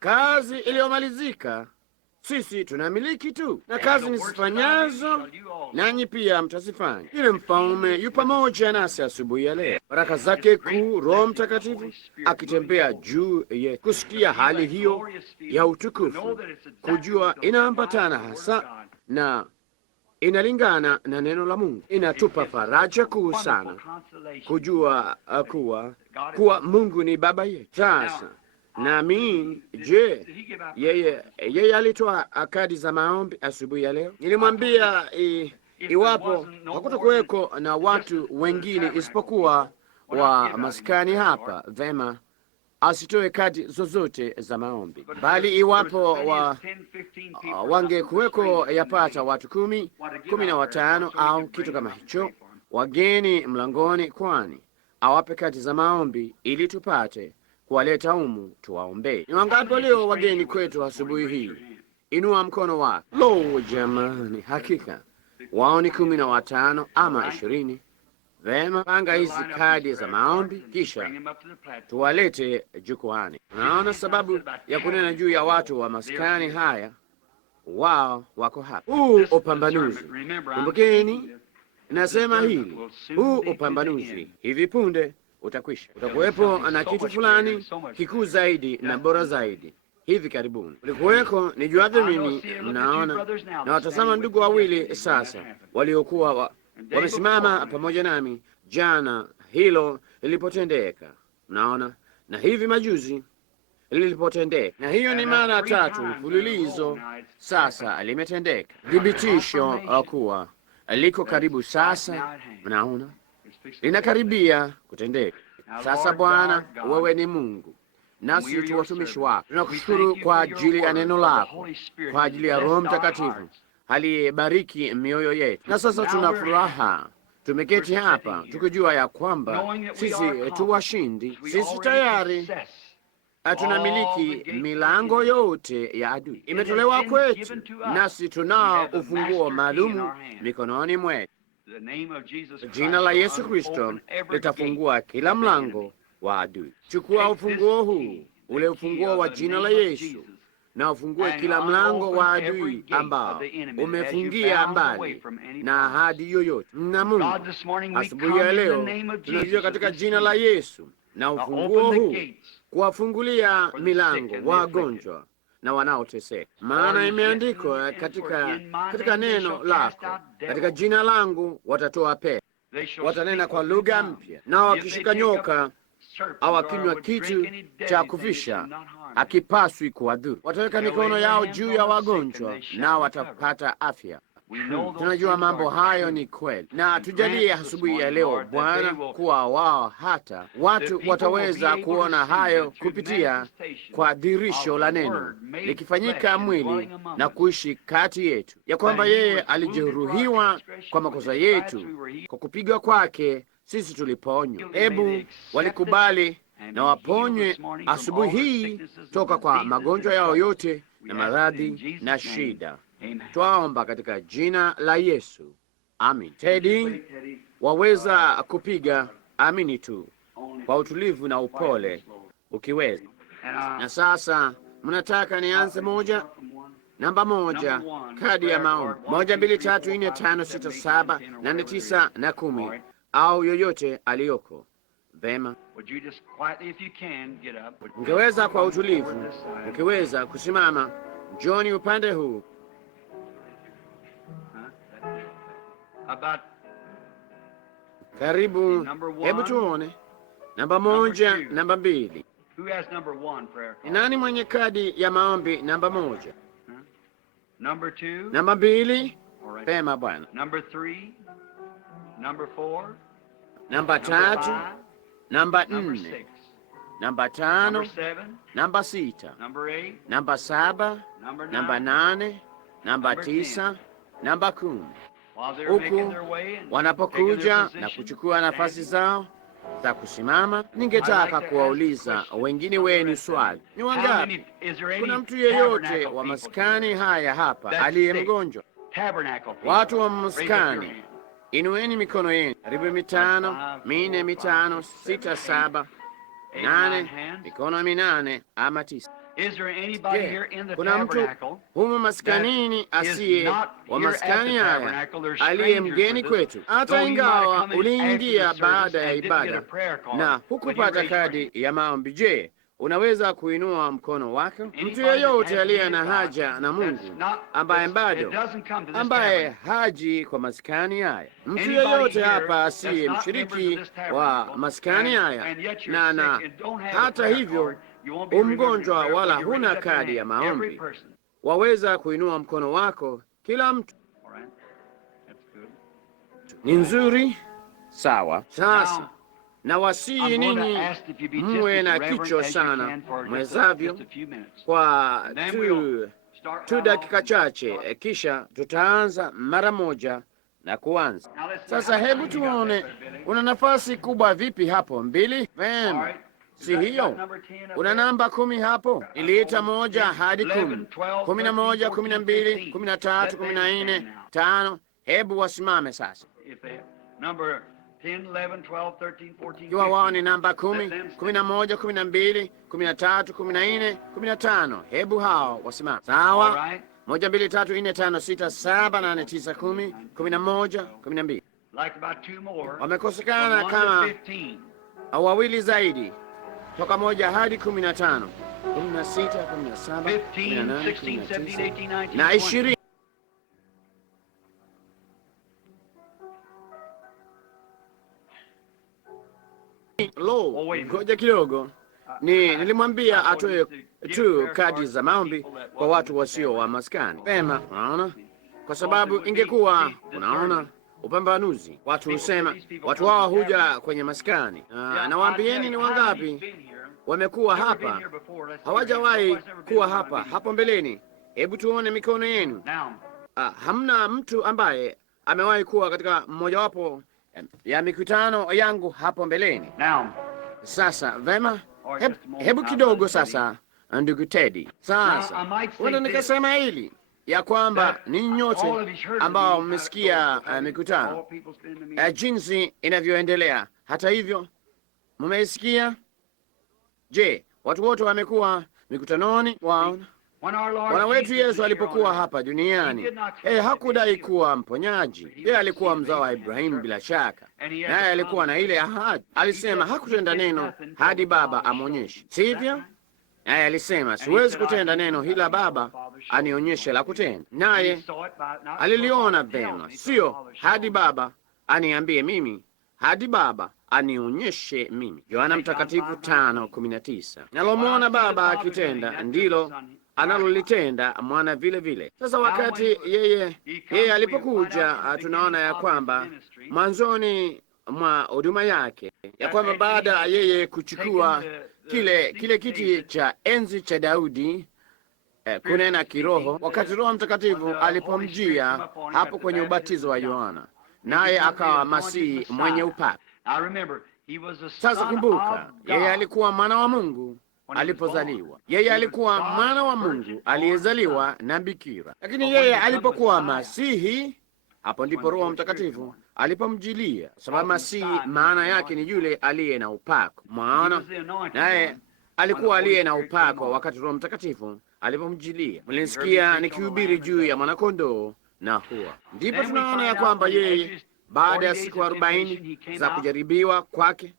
kazi iliyomalizika. Sisi tunamiliki tu, na kazi nisifanyazo nanyi pia mtazifanya. Yule mfalme yu pamoja nasi asubuhi ya leo, baraka zake kuu, Roho Mtakatifu akitembea juu yetu, kusikia hali hiyo ya utukufu, kujua inaambatana hasa na inalingana na neno la Mungu. Inatupa faraja kuu sana kujua kuwa Mungu ni Baba yetu. Sasa nami je, yeye alitoa kadi za maombi asubuhi ya leo? Nilimwambia iwapo hakutokuweko na watu wengine isipokuwa wa maskani hapa, vema, asitoe kadi zozote za maombi, bali iwapo wangekuweko yapata watu 15 au kitu kama hicho, wageni mlangoni, kwani awape kadi za maombi ili tupate kuwaleta humu tuwaombee. Ni wangapi walio wageni kwetu asubuhi hii? Inua mkono wako. Lo, jamani, hakika wao ni 15 ama 20. Vema, panga hizi kadi za maombi kisha tuwalete jukwani. Unaona sababu ya kunena juu ya watu wa maskani haya, wao wako hapa. Huu upambanuzi, kumbukeni, nasema hili, huu upambanuzi hivi punde utakwisha. Utakuwepo na kitu fulani kikuu zaidi na bora zaidi hivi karibuni. Ulikuweko, nijuavyo mimi. Mnaona, na watazama ndugu wawili sasa waliokuwa wamesimama pamoja nami jana hilo lilipotendeka. Mnaona, na hivi majuzi lilipotendeka, na hiyo ni mara 3 mfululizo sasa limetendeka, thibitisho kuwa liko karibu sasa. Mnaona, linakaribia kutendeka sasa. Bwana, wewe ni Mungu, nasi tu watumishi wako. Tunakushukuru kwa ajili ya neno lako, kwa ajili ya Roho Mtakatifu aliyebariki mioyo yetu. Na sasa tuna furaha, tumeketi hapa tukijua ya kwamba sisi tu washindi, sisi tayari tunamiliki milango yote ya adui, imetolewa kwetu, nasi tunao ufunguo maalumu mikononi mwetu. Jina la Yesu Kristo litafungua kila mlango wa adui. Chukua ufunguo huu, ule ufunguo wa jina la Yesu, na ufungue kila mlango wa adui ambao umefungia mbali na ahadi yoyote. Na Mungu, asubuhi ya leo tunajua katika jina la Yesu na ufunguo huu kuwafungulia milango wagonjwa na wanaoteseka, maana imeandikwa katika neno lako, katika jina langu watatoa pepo, watanena kwa lugha mpya, nao wakishika nyoka au wakinywa kitu cha kufisha akipaswi kuwadhuru. Wataweka mikono yao juu ya wagonjwa nao watapata afya. Tunajua mambo hayo ni kweli, na tujalie asubuhi ya leo Bwana kuwa wao hata watu wataweza kuona hayo kupitia kwa dirisho la neno likifanyika mwili na kuishi kati yetu, ya kwamba yeye alijeruhiwa kwa makosa yetu, kwa kupigwa kwake sisi tuliponywa. Hebu walikubali na waponywe asubuhi hii toka kwa magonjwa yao yote na maradhi na shida. Twaomba katika jina la Yesu, amin. Teddy, waweza kupiga amini tu kwa utulivu na upole ukiweza. Na sasa mnataka nianze namba moja, kadi ya maombi 1, 2, 3, 4, 5, 6, 7, 8, 9 na 10, au yoyote aliyoko. Vema, ungeweza kwa utulivu ukiweza kusimama. Njoni upande huu. Karibu, hebu tuone. Namba 1, namba 2. Ni nani mwenye kadi ya maombi namba 1? Namba 2. Pema bwana. Namba 3, namba 3, namba 4, namba 5, namba 6, namba 7, namba 8, namba 9, namba 10. Huku wanapokuja na kuchukua nafasi zao za kusimama, ningetaka kuwauliza wengine wenu swali. Ni wangapi? Kuna mtu yeyote wa maskani haya hapa aliye mgonjwa? Watu wa maskani, inueni mikono yenu. Karibu 5, 4, 5, 6, 7, 8, mikono 8 ama 9. Kuna mtu humu maskanini asiye wa maskani haya aliye mgeni kwetu, hata ingawa uliingia baada ya ibada na hukupata kadi ya maombi? Je, unaweza kuinua mkono wako? Mtu yeyote aliye na haja na Mungu ambaye haji kwa maskani haya, mtu yeyote hapa asiye mshiriki wa maskani haya na hata hivyo umgonjwa wala huna kadi ya maombi, waweza kuinua mkono wako. Kila mtu ni nzuri, sawa. Sasa na wasihi ninyi mwe na kicho sana mwezavyo kwa tu dakika chache, kisha tutaanza mara moja na kuanza sasa. Hebu tuone, una nafasi kubwa vipi hapo? 2. Vema, si hiyo? Una namba 10 hapo. Iliita 1 hadi 10, 11, 12, 13, 14, 5. Hebu wasimame sasa. Ikiwa wao ni namba 10, 11, 12, 13, 14, 15, hebu hao wasimame. Sawa. 1, 2, 3, 4, 5, 6, 7, 8, 9, 10, 11, 12. Wamekosekana kama wawili zaidi, toka 1 hadi 15, 16, 17, 18, 19 na 20. Lo, ngoja kidogo. Nilimwambia atoe tu kadi za maombi kwa watu wasio wa maskani. Pema, unaona, kwa sababu ingekuwa, unaona, upambanuzi. Watu husema watu hao huja kwenye maskani. Nawaambieni, ni wangapi wamekuwa hapa hawajawahi kuwa hapa hapo mbeleni? Hebu tuone mikono yenu. Hamna mtu ambaye amewahi kuwa katika mmojawapo ya mikutano yangu hapo mbeleni. Sasa vema, hebu kidogo sasa, ndugu Teddy. Sasa wenda nikasema hili ya kwamba ninyi nyote ambao mmesikia mikutano jinsi inavyoendelea, hata hivyo mmeisikia. Je, watu wote wamekuwa mikutanoni? Waona, Bwana wetu Yesu alipokuwa hapa duniani, hakudai kuwa mponyaji. Yeye alikuwa mzao wa Ibrahimu bila shaka, naye alikuwa na ile ahadi. Alisema hakutenda neno hadi Baba amwonyeshe, sivyo? Naye alisema siwezi kutenda neno ila Baba anionyeshe la kutenda. Naye aliliona vema, sio hadi Baba aniambie mimi, hadi Baba anionyeshe mimi. Yohana Mtakatifu 5:19. Nalomwona Baba akitenda ndilo analolitenda mwana vile vile. Sasa wakati yeye alipokuja, tunaona ya kwamba mwanzoni mwa huduma yake, ya kwamba baada ya yeye kuchukua kile kiti cha enzi cha Daudi, kunena kiroho, wakati Roho Mtakatifu alipomjia hapo kwenye ubatizo wa Yohana, naye akawa Masihi mwenye upako. Sasa kumbuka, yeye alikuwa mwana wa Mungu alipozaliwa. Yeye alikuwa mwana wa Mungu aliyezaliwa na bikira, lakini yeye alipokuwa Masihi, hapo ndipo Roho Mtakatifu alipomjilia, sababu Masihi maana yake ni yule aliye na upako. Mwaona, naye alikuwa aliye na upako wakati Roho Mtakatifu alipomjilia. Mlinisikia nikihubiri juu ya mwanakondoo na hua. Ndipo tunaona ya kwamba yeye baada ya siku 40 za kujaribiwa kwake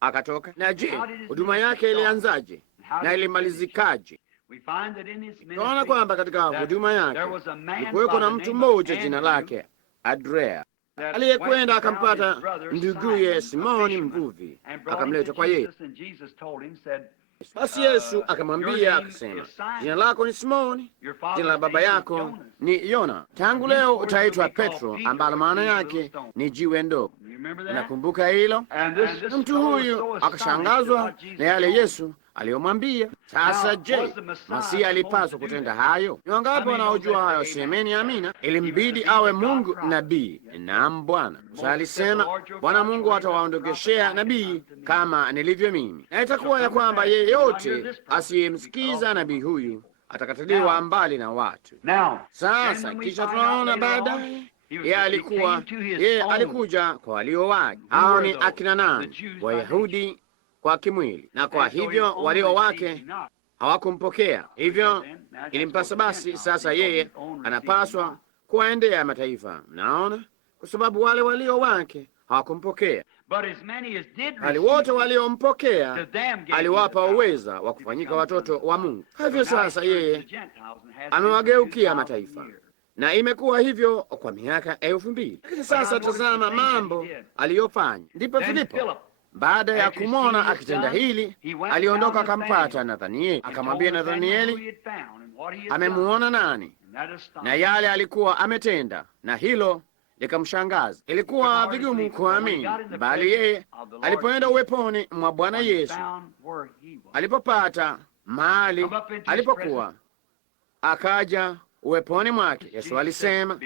akatoka. Na je, huduma yake ilianzaje na ilimalizikaje? Tunaona kwamba katika huduma yake kulikuweko na mtu mmoja jina lake Andrea, aliyekwenda akampata nduguye Simoni mvuvi, akamleta kwa yeye. Basi Yesu akamwambia akasema, jina lako ni Simoni, jina la baba yako ni Yona. Tangu leo utaitwa Petro, ambalo maana yake ni jiwe ndogo. Nakumbuka hilo. Na mtu huyu akashangazwa na yale Yesu aliyomwambia. Sasa je, Masihi alipaswa kutenda hayo? Ni wangapi wanaojua hayo? Semeni amina. Ilimbidi awe Mungu nabii. Naam Bwana. Sasa alisema, Bwana Mungu atawaondokeshea nabii kama nilivyo mimi, na itakuwa ya kwamba yeyote asiyemsikiza nabii huyu atakatiliwa mbali na watu. Sasa kisha tunaona baadaye yeye alikuja kwa walio wake. Hao ni akina nani? Wayahudi kwa kimwili, na kwa hivyo walio wake hawakumpokea. Hivyo ilimpasa basi sasa yeye anapaswa kuwaendea mataifa. Naona, kwa sababu wale walio wake hawakumpokea, bali wote waliompokea aliwapa uweza wa kufanyika watoto wa Mungu. Hivyo sasa yeye amewageukia mataifa, na imekuwa hivyo kwa miaka 2000. Lakini sasa tazama mambo aliyofanya. Ndipo Filipo Baada ya kumwona akitenda hili, aliondoka akampata Nathanieli, akamwambia Nathanieli amemuona nani na yale alikuwa ametenda, na hilo likamshangaza. Ilikuwa vigumu kuamini, bali yeye alipoenda uweponi mwa Bwana Yesu, alipopata mahali alipokuwa, akaja uweponi mwake. Yesu alisema,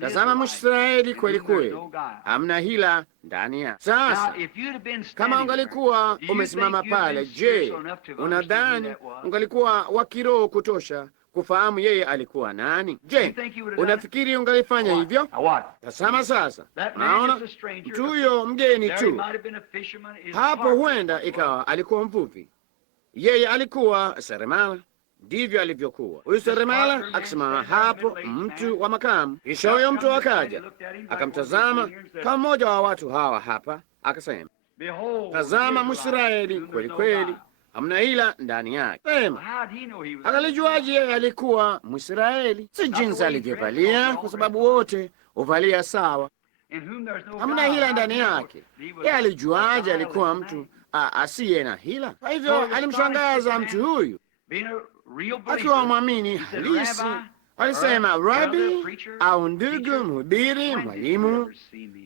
tazama Mwisraeli kweli kweli, hamna hila ndani yake. Sasa kama ungalikuwa umesimama pale, je, unadhani ungalikuwa wa kiroho kutosha kufahamu yeye alikuwa nani? Je, unafikiri ungalifanya hivyo? Tazama sasa, naona mtu huyo mgeni tu hapo, huenda ikawa alikuwa mvuvi, yeye alikuwa seremala. Ndivyo alivyokuwa huyu seremala, akisimama hapo, mtu wa makamu. Kisha huyo mtu akaja akamtazama kama mmoja wa watu hawa hapa, akasema, tazama Mwisraeli kweli kweli, hamna hila ndani yake. Sema, akalijuaje yeye alikuwa Mwisraeli? Si jinsi alivyovalia, kwa sababu wote huvalia sawa. Hamna hila ndani yake. Yeye alijuaje alikuwa mtu asiye na hila? Kwa hivyo alimshangaza mtu huyu akiwa mwamini halisi. Alisema, Rabi au ndugu mhubiri, mwalimu,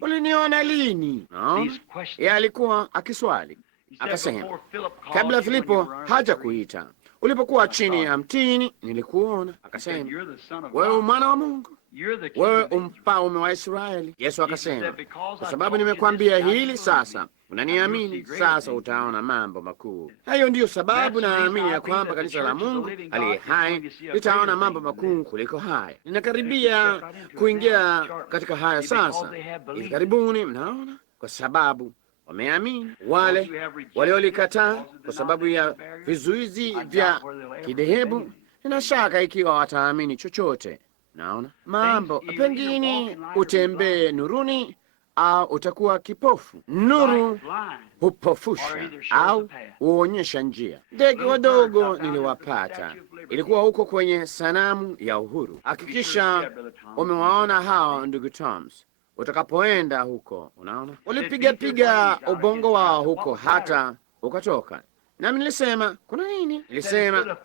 uliniona lini? Naona yeye alikuwa akiswali. Akasema, kabla Filipo haja kuita, ulipokuwa chini ya mtini nilikuona. Akasema, wewe mwana wa Mungu, wewe mfalme wa Israeli. Yesu akasema, kwa sababu nimekwambia hili sasa unaniamini, sasa utaona mambo makuu. Hayo ndiyo sababu naamini ya kwamba kanisa la Mungu aliye hai litaona mambo makuu kuliko haya. Ninakaribia kuingia katika haya sasa hivi karibuni, mnaona, kwa sababu wameamini. Wale waliolikataa kwa sababu ya vizuizi vya kidhehebu, nina shaka ikiwa wataamini chochote. Naona mambo, pengine utembee nuruni au utakuwa kipofu. Nuru hupofusha au huonyesha njia. Ndege wadogo niliwapata, ilikuwa huko kwenye sanamu ya Uhuru. Hakikisha umewaona hao, ndugu Toms, utakapoenda huko. Unaona, ulipiga ubongo wao huko hata ukatoka. Nami nilisema, kuna nini? Nilisema,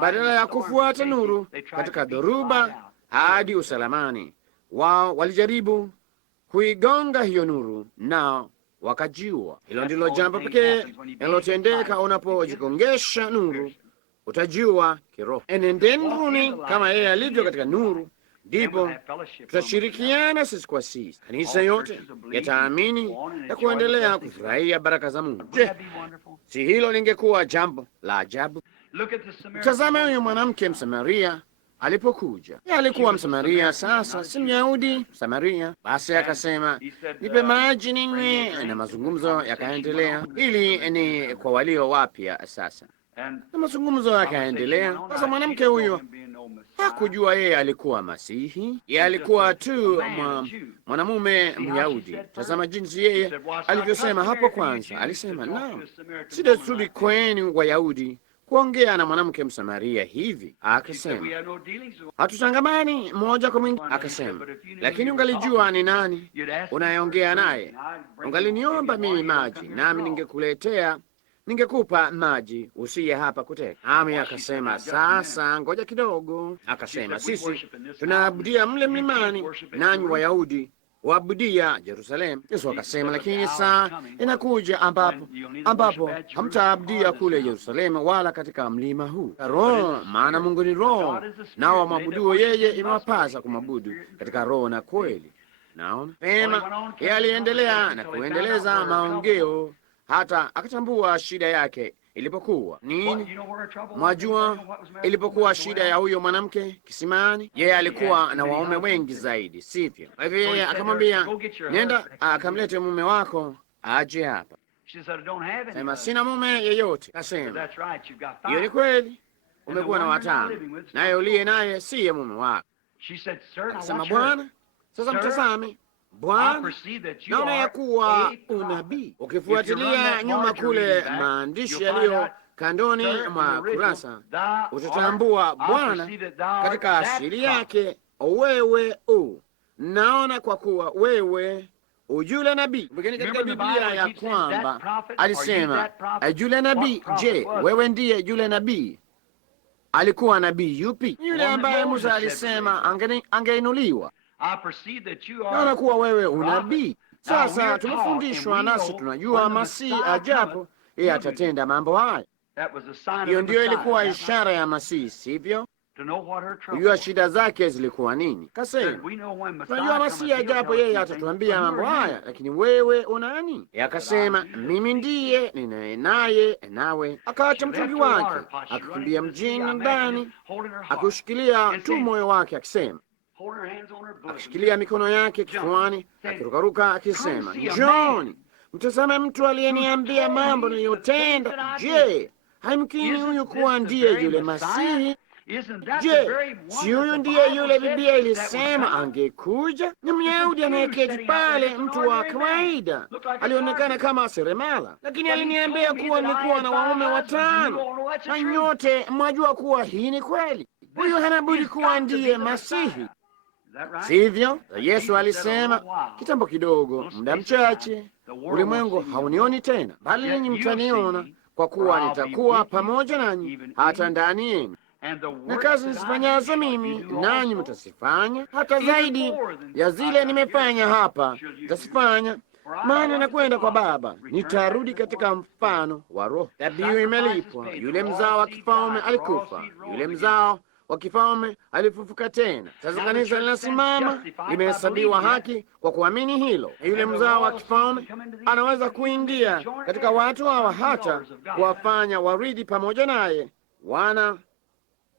badala ya kufuata nuru katika dhoruba hadi usalamani, wao walijaribu kuigonga hiyo nuru, nao wakajiua. Hilo ndilo jambo pekee linalotendeka unapojigongesha nuru, utajiua kiroho. Enendeni nuruni kama yeye alivyo katika nuru, ndipo tutashirikiana sisi kwa sisi. Kanisa yote yataamini na kuendelea kufurahia baraka za Mungu. Je, si hilo lingekuwa jambo la ajabu? Tazama huyu mwanamke Msamaria alipokuja. Yeye alikuwa Msamaria, sasa si Myahudi, Msamaria. Basi akasema, nipe maji ninywe, na mazungumzo yakaendelea. Ili ni kwa walio wapya sasa, na mazungumzo yakaendelea. Sasa mwanamke huyo hakujua yeye alikuwa Masihi, yeye alikuwa tu mwanamume Myahudi. Tazama jinsi yeye alivyosema hapo kwanza. Alisema, naam, si desturi kwenu Wayahudi kuongea na mwanamke Msamaria hivi. Akasema, hatutangamani moja kwa mwingine. Akasema, lakini ungalijua ni nani unayeongea naye, ungaliniomba mimi maji, nami ningekupa maji, usiye hapa kuteka. Ami akasema, sasa ngoja kidogo. Akasema, sisi tunaabudia mle mlimani, nanyi Wayahudi waabudia Yerusalemu. Yesu akasema, lakini saa inakuja ambapo hamtaabudia kule Yerusalemu wala katika mlima huu. Roho, maana Mungu ni roho, nao wamwabuduo yeye imewapasa kumwabudu katika roho na kweli. Naona pema. Yeye aliendelea na kuendeleza maongeo hata akatambua shida yake ilipokuwa nini. Mwajua ilipokuwa shida ya huyo mwanamke kisimani? Yeye alikuwa na waume wengi zaidi, sivyo? Kwa hivyo yeye akamwambia, nenda akamlete mume wako aje hapa. Sema, sina mume yeyote. Kasema, hiyo ni kweli, umekuwa na watano, naye uliye naye siye mume wako. Akasema, Bwana, sasa mtazame Bwana, naona ya kuwa unabii. Ukifuatilia nyuma kule maandishi yaliyo kandoni mwa kurasa, utatambua Bwana katika asili yake wewe naona, kwa kuwa wewe yule nabii. Lakini katika Biblia ya kwamba alisema yule nabii. Je, wewe ndiye yule nabii? Alikuwa nabii yupi? Yule ambaye Musa alisema angeinuliwa. Naona kuwa wewe unabii. Sasa tumefundishwa nasi tunajua Masihi ajapo yeye atatenda mambo haya. Hiyo ndiyo ilikuwa ishara ya Masihi, sivyo? Kujua shida zake zilikuwa nini. Kasema tunajua Masihi ajapo yeye atatuambia mambo haya, lakini wewe unani? Akasema mimi ndiye ninaye naye, nawe akaacha mtungi wake akakimbia mjini ndani, akiushikilia tu moyo wake, akisema, akishikilia mikono yake kifuani, akirukaruka akisema, John, mtazame mtu aliyeniambia mambo niliyotenda. Je, haimkini huyu kuwa ndiye yule Masihi? Je, si huyu ndiye yule Biblia ilisema angekuja? Ni Myahudi anayeketi pale, mtu wa kawaida, alionekana kama seremala, lakini aliniambia kuwa nilikuwa na waume 5, na nyote mwajua kuwa hii ni kweli. Huyu hana budi kuwa ndiye Masihi, sivyo? Yesu alisema kitambo kidogo, muda mchache, ulimwengu haunioni tena, bali ninyi mtaniona, kwa kuwa nitakuwa pamoja nanyi hata ndani yenu, na kazi nizifanyazo mimi nanyi mtazifanya, hata zaidi ya zile nimefanya hapa mtazifanya, maana nakwenda kwa Baba. Nitarudi katika mfano wa Roho. Dhabihu imelipwa. Yule mzao wa kifalme alikufa, yule mzao wa kifalme alifufuka tena. Sasa kanisa linasimama, limehesabiwa haki kwa kuamini hilo. Yule mzao wa kifalme anaweza kuingia katika watu hawa, hata kuwafanya waridi pamoja naye, wana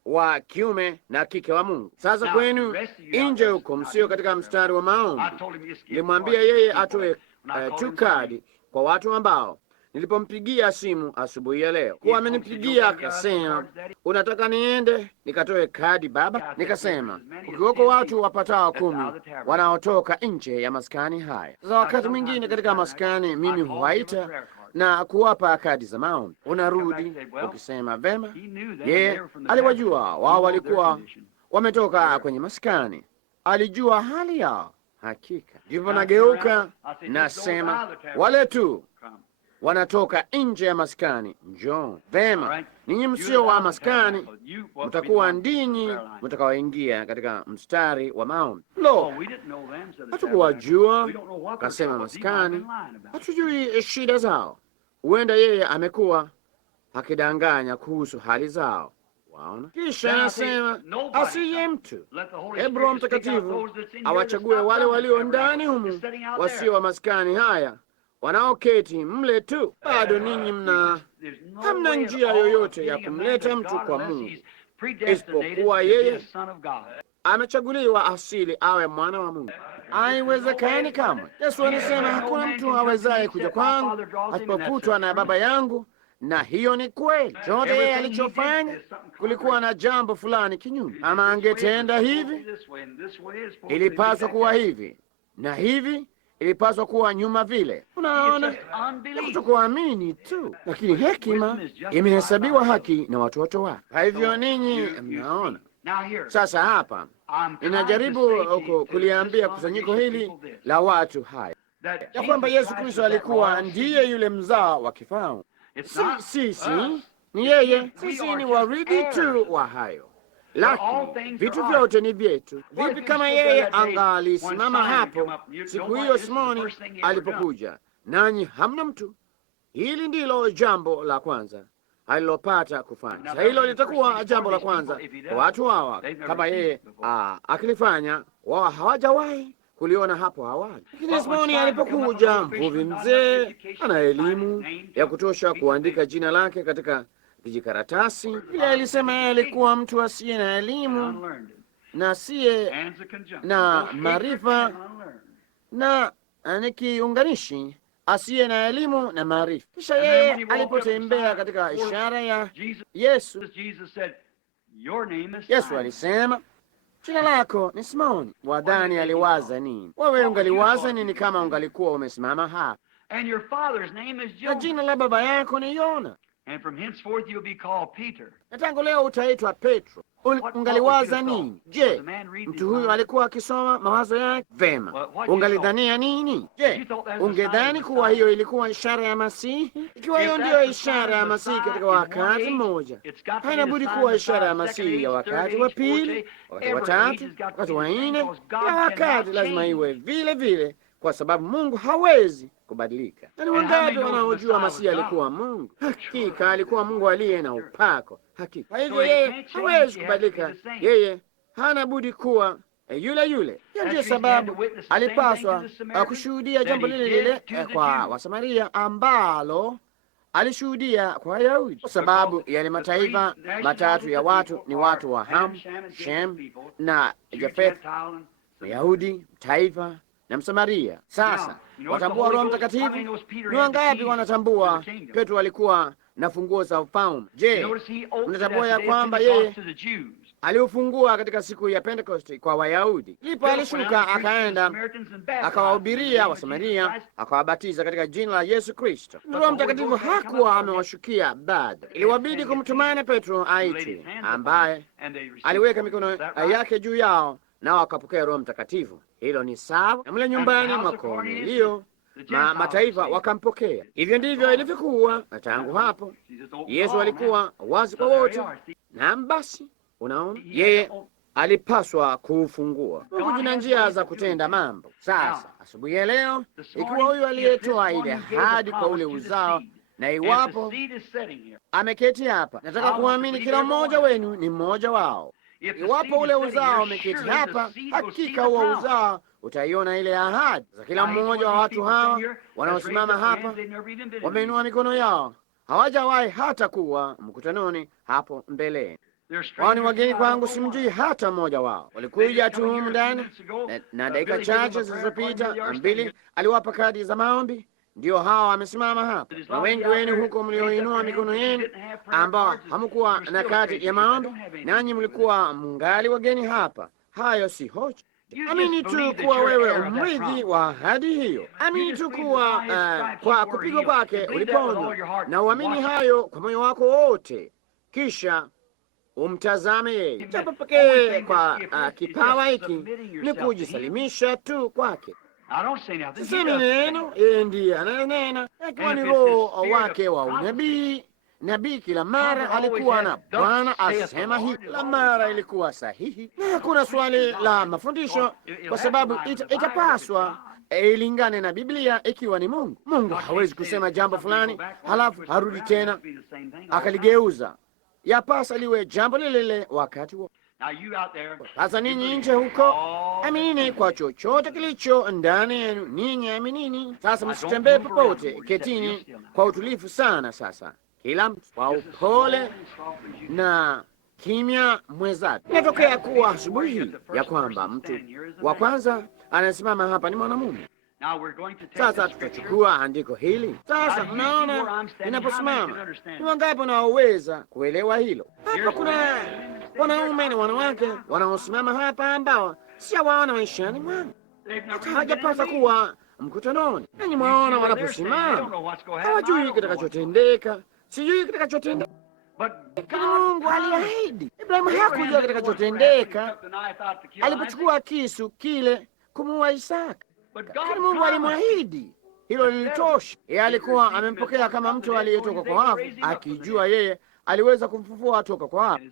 wa kiume na kike wa Mungu. Sasa kwenu nje huko, msio katika mstari wa maombi, nilimwambia yeye atoe tu kadi kwa watu ambao nilipompigia simu asubuhi ya leo, kuwa amenipigia akasema, unataka niende nikatoe kadi baba? Nikasema ukiwako watu wapatao 10 wanaotoka nje ya maskani haya. Sasa wakati mwingine katika maskani mimi huwaita na kuwapa kadi za maombi. Unarudi ukisema vema. Yeye aliwajua wao, walikuwa wametoka kwenye maskani, alijua hali yao. Hakika ndipo nageuka nasema, wale tu wanatoka nje ya maskani, njoo. Vema, ninyi msio wa maskani mtakuwa ndinyi mtakaoingia katika mstari wa maombi. Lo, hatukuwajua. Kasema maskani, hatujui shida zao. Huenda yeye amekuwa akidanganya kuhusu hali zao. Waona? Kisha anasema asiye mtu, hebu Roho Mtakatifu awachague wale walio ndani humu, wasio wa maskani haya, wanaoketi mle tu. Bado ninyi hamna njia yoyote ya kumleta mtu kwa Mungu isipokuwa yeye amechaguliwa asili awe mwana wa Mungu. Haiwezekani kamwe. Yesu alisema hakuna mtu awezaye kuja kwangu asipokutwa na Baba yangu, na hiyo ni kweli. Chote yeye alichofanya, kulikuwa na jambo fulani kinyume. Ama angetenda hivi, ilipaswa kuwa hivi, na hivi ilipaswa kuwa nyuma vile. Unaona, kutokuamini tu, lakini hekima imehesabiwa haki na watoto wake. Kwa hivyo ninyi mnaona. Sasa hapa ninajaribu kuliambia kusanyiko hili la watu haya ya kwamba Yesu Kristo alikuwa ndiye yule mzao wa kifalme. Sisi ni yeye, sisi ni warithi tu wa hayo, lakini vitu vyote ni vyetu. Vipi kama yeye angalisimama hapo siku hiyo Simoni alipokuja, nanyi hamna mtu? Hili ndilo jambo la kwanza alilopata kufanya. Sasa hilo litakuwa jambo la kwanza kwa watu hawa, kama yeye akilifanya. Wao hawajawahi kuliona hapo awali. Lakini Simoni alipokuja, mvuvi mzee, ana elimu ya kutosha kuandika jina lake katika kijikaratasi. Ile alisema yeye alikuwa mtu asiye na elimu na asiye na maarifa, na nikiunganishi asiye na elimu na maarifa. Kisha yeye alipotembea katika ishara ya Yesu, Yesu alisema, jina lako ni Simoni. Wadhani aliwaza nini? Wewe ungaliwaza nini kama ungalikuwa umesimama hapa? Na jina la baba yako ni Yona. Na tangu leo utaitwa Petro. ungaliwaza nini? Je, mtu huyu alikuwa akisoma mawazo yake? Vema, ungalidhania nini? Je, ungedhani kuwa hiyo ilikuwa ishara ya Masihi? Ikiwa hiyo ndiyo ishara ya Masihi katika wakati mmoja, haina budi kuwa ishara ya Masihi ya wakati wa pili, wakati wa tatu, wakati wa nne, na wakati lazima iwe vile vile, kwa sababu Mungu hawezi kubadilika. Na ni wangapi wanaojua Masihi alikuwa Mungu? Hakika alikuwa Mungu aliye na upako. Hakika. Kwa hivyo yeye hawezi kubadilika, yeye hana budi kuwa yule yule. Hiyo ndiyo sababu alipaswa kushuhudia jambo lile lile kwa Wasamaria ambalo alishuhudia kwa Wayahudi, kwa sababu yale mataifa matatu ya watu ni watu wa Ham, Shem na Jafeth, Wayahudi, taifa na Msamaria. Sasa watambua Roho Mtakatifu. Ni wangapi wanatambua Petro alikuwa na funguo za ufalme? Je, unatambua ya kwamba yeye aliufungua katika siku ya Pentekoste kwa Wayahudi? Ndipo alishuka akaenda akawahubiria Wasamaria, akawabatiza katika jina la Yesu Kristo. Roho Mtakatifu hakuwa amewashukia bado, iliwabidi kumtumana Petro aitwe, ambaye aliweka mikono yake juu yao nao wakapokea Roho Mtakatifu. Hilo ni sawa na mle nyumbani mwa Kornelio mataifa wakampokea. Hivyo ndivyo ilivyokuwa tangu hapo. Yesu alikuwa wazi kwa wote, na basi unaona, yeye alipaswa kuufungua. Mungu jina njia za kutenda mambo. Sasa asubuhi ya leo, ikiwa huyu aliyetoa ile ahadi kwa ule uzao, na iwapo ameketi hapa, nataka kuamini kila mmoja wenu ni mmoja wao. Iwapo ule uzao umeketi hapa, hakika huo uzao utaiona ile ahadi. Za kila mmoja wa watu hawa wanaosimama hapa wameinua mikono yao, hawajawahi hata kuwa mkutanoni hapo mbele. Wao ni wageni kwangu, simjui hata mmoja wao. Walikuja tu humu ndani na dakika chache zilizopita, mbili aliwapa kadi za maombi. Ndio hawa wamesimama hapa, na wengi wenu huko mlioinua mikono yenu ambao hamkuwa na kadi ya maombi, nanyi mlikuwa mngali wageni hapa. Hayo si hoja. Amini tu kuwa wewe umrithi wa ahadi hiyo. Amini tu kuwa kwa kupigwa kwake uliponywa, na uamini hayo kwa moyo wako wote, kisha umtazame yeye. Jambo pekee kwa kipawa hiki ni kujisalimisha tu kwake. Sisemi neno, yeye ndiye ananena, akiwa ni Roho wake wa unabii. Nabii kila mara alikuwa na Bwana asema hii, kila mara ilikuwa sahihi, na hakuna swali la mafundisho, kwa sababu itapaswa ilingane na Biblia. Ikiwa ni Mungu, Mungu hawezi kusema jambo fulani halafu harudi tena akaligeuza. Yapasa liwe jambo lile lile wakati wote. Sasa ninyi nje huko, aminini kwa chochote kilicho ndani yenu. Ninyi aminini. Sasa msitembee popote, ketini kwa utulivu sana. Sasa kila mtu kwa upole na kimya mwezake. Inatokea kuwa asubuhi hii ya kwamba mtu wa kwanza anasimama hapa ni mwanamume. Sasa tutachukua andiko hili. Sasa mnaona ninaposimama, ni wangapi wanaoweza kuelewa hilo? Hapa kuna wanaume na wanawake wanaosimama hapa ambao sijawaona maishani mwangu, hata hawajapata kuwa mkutanoni. Nanyi mwaona wanaposimama, hawajui kitakachotendeka, sijui kitakachotendeka. Lakini Mungu aliahidi. Ibrahimu hakujua kitakachotendeka alipochukua kisu kile kumuua Isaka, lakini Mungu alimwahidi. Hilo lilitosha. Yeye alikuwa amempokea kama mtu aliyetoka kwa wafu, akijua yeye aliweza kumfufua toka kwa wafu,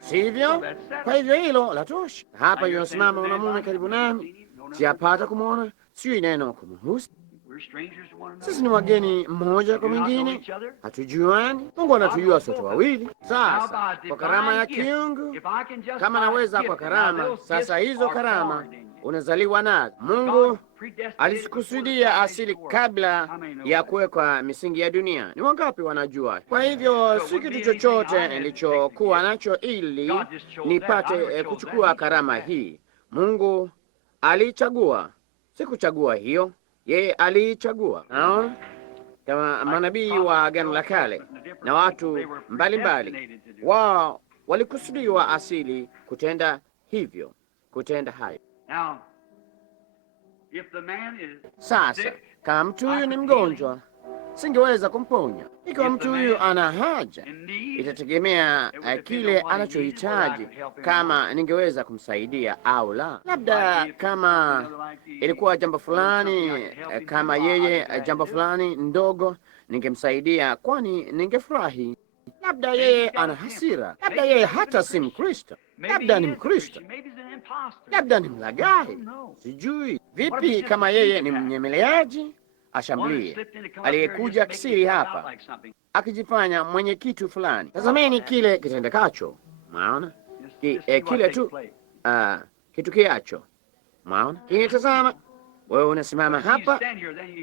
sivyo? Kwa hivyo hilo la tosha. Hapa yunasimama mwanamume karibu nami, sijapata kumwona, sijui neno kumhusu. Sisi ni wageni mmoja kwa mwingine, hatujuani. Mungu anatujua sote wawili. Sasa kwa karama ya kiungu, kama naweza kwa karama, sasa hizo karama unazaliwa nazo. Mungu alisikusudia asili kabla ya kuwekwa misingi ya dunia. Ni wangapi wanajua? Kwa hivyo si kitu chochote nilichokuwa nacho ili nipate kuchukua karama hii. Mungu aliichagua, sikuchagua hiyo, yeye aliichagua. Naona kama manabii wa Agano la Kale na watu mbalimbali, wao walikusudiwa asili kutenda hivyo, kutenda hayo. Sasa kama mtu huyu ni mgonjwa, singeweza kumponya. Ikiwa mtu huyu ana haja, itategemea kile anachohitaji, kama ningeweza kumsaidia au la. Labda kama ilikuwa jambo fulani, kama yeye jambo fulani ndogo, ningemsaidia, kwani ningefurahi. Labda yeye ana hasira, labda yeye hata si Mkristo, labda ni Mkristo, labda ni mlaghai, sijui. Vipi kama yeye ni mnyemeleaji ashambulie, aliyekuja kisiri hapa akijifanya mwenye kitu fulani? Tazameni kile kitendekacho, maana kile tu kitukiacho, maana kingetazama. Wewe unasimama hapa,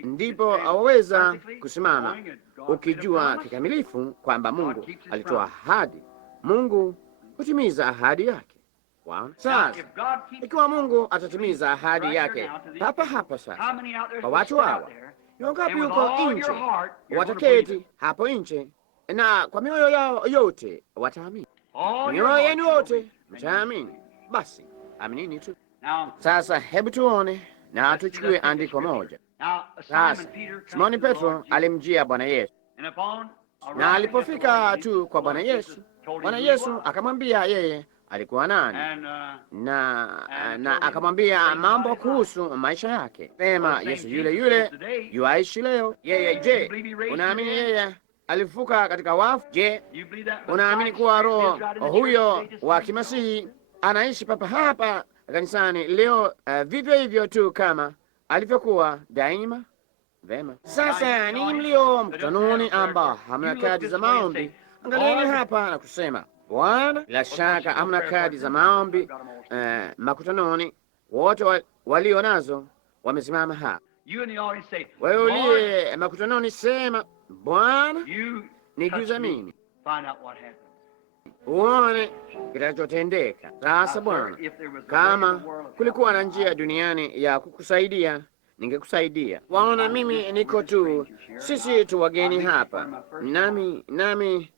ndipo waweza kusimama ukijua kikamilifu kwamba Mungu alitoa ahadi. Mungu hutimiza ahadi yake. Sasa ikiwa Mungu atatimiza ahadi yake hapa hapa sasa kwa watu hawa, ni wangapi huko nje wataketi hapo nje na kwa mioyo yao yote wataamini? Mioyo yenu yote mtaamini, basi aminini tu. Sasa hebu tuone na tuchukue andiko moja. Sasa Simoni Petro alimjia Bwana Yesu, na alipofika tu kwa Bwana Yesu, Bwana Yesu akamwambia yeye alikuwa nani, na akamwambia mambo kuhusu maisha yake. Sema, Yesu yule yule yuaishi leo. Yeye, je, unaamini yeye alifufuka katika wafu? Je, unaamini kuwa roho huyo wa kimasihi anaishi papa hapa kanisani leo, vivyo hivyo tu kama alivyokuwa daima? Vema. Sasa ninyi mlio mkutanoni ambao hamna kadi za maombi, angalieni hapa na kusema, Bwana, bila shaka hamna kadi za maombi makutanoni. Wote walio nazo wamesimama hapa. Wewe uliye makutanoni, sema, Bwana, niguze mimi, uone kitachotendeka. Sasa Bwana, kama kulikuwa na njia duniani ya kukusaidia, ningekusaidia. Waona, mimi niko tu, sisi tu wageni hapa, nami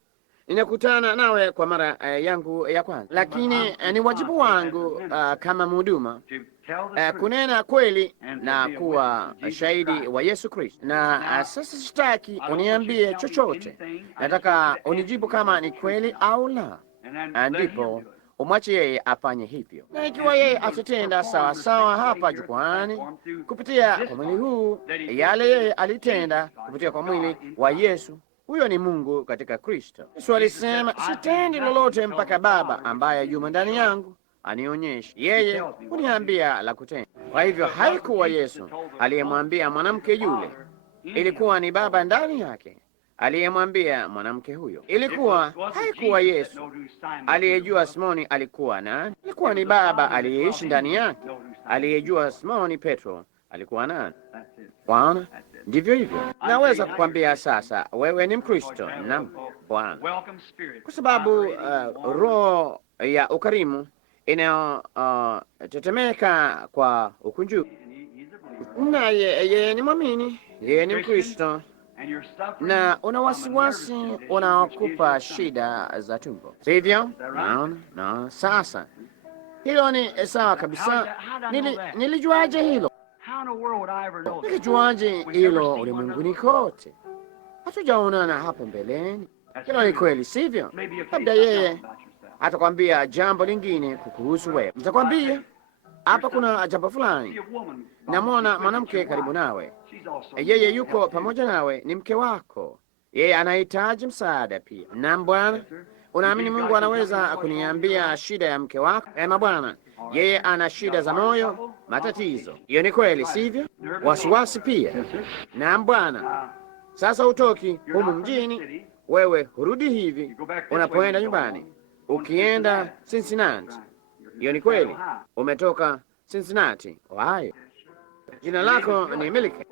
ninakutana nawe kwa mara yangu ya kwanza, lakini ni wajibu wangu kama mhuduma kunena kweli na kuwa shahidi wa Yesu Kristo. Na sasa sitaki uniambie chochote, nataka unijibu kama ni kweli au la, ndipo umwache yeye afanye hivyo. Na ikiwa yeye atatenda sawa sawa hapa jukwani kupitia kwa mwili huu yale yeye alitenda kupitia kwa mwili wa Yesu, huyo ni Mungu katika Kristo. Yesu alisema, sitendi lolote mpaka Baba ambaye yumo ndani yangu anionyeshe. Yeye huniambia la kutenda. Kwa hivyo haikuwa Yesu aliyemwambia mwanamke yule, ilikuwa ni Baba ndani yake aliyemwambia mwanamke huyo. Haikuwa Yesu aliyejua Simoni alikuwa nani, ilikuwa ni Baba aliyeishi ndani yake aliyejua Simoni Petro alikuwa nani. Bwana, ndivyo hivyo. Naweza kukwambia sasa, wewe ni Mkristo. Naam Bwana, kwa sababu roho ya ukarimu inayotetemeka kwa ukunjufu, na yeye ni mwamini, yeye ni Mkristo, na una wasiwasi unaokupa shida za tumbo, sivyo? No. Sasa hilo ni sawa kabisa. Nilijuaje hilo? Nilijuaje hilo ulimwenguni kote? Hatujaonana hapo mbeleni. Hilo ni kweli, sivyo? Labda yeye atakwambia jambo lingine kukuhusu wewe. Nitakwambia hapa kuna jambo fulani. Namwona mwanamke karibu nawe, yeye yuko pamoja nawe, ni mke wako. Yeye anahitaji msaada pia. Naam Bwana, unaamini Mungu anaweza kuniambia shida ya mke wako? Ema Bwana, yeye ana shida za moyo, matatizo. Hiyo ni kweli, sivyo? Wasiwasi pia. Naam Bwana. Sasa utoki humu mjini, wewe hurudi hivi unapoenda nyumbani, ukienda Cincinnati. Hiyo ni kweli, umetoka Cincinnati, Ohio. Jina lako ni Milike.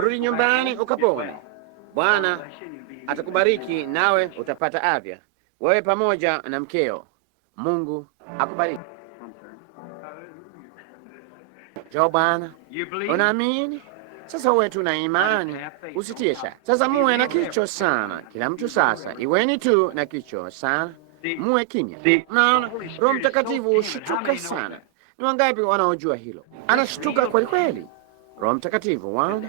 Rudi nyumbani ukapone. Bwana atakubariki nawe utapata afya, wewe pamoja na mkeo. Mungu akubariki. Jo Bwana, unaamini? Sasa uwe tu na imani, usitie shaka. Sasa muwe na kicho sana, kila mtu sasa, iweni tu na kicho sana, muwe kimya. Naona Roho Mtakatifu hushtuka sana. Ni wangapi wanaojua hilo? Anashtuka kweli kweli, Roho Mtakatifu. Waona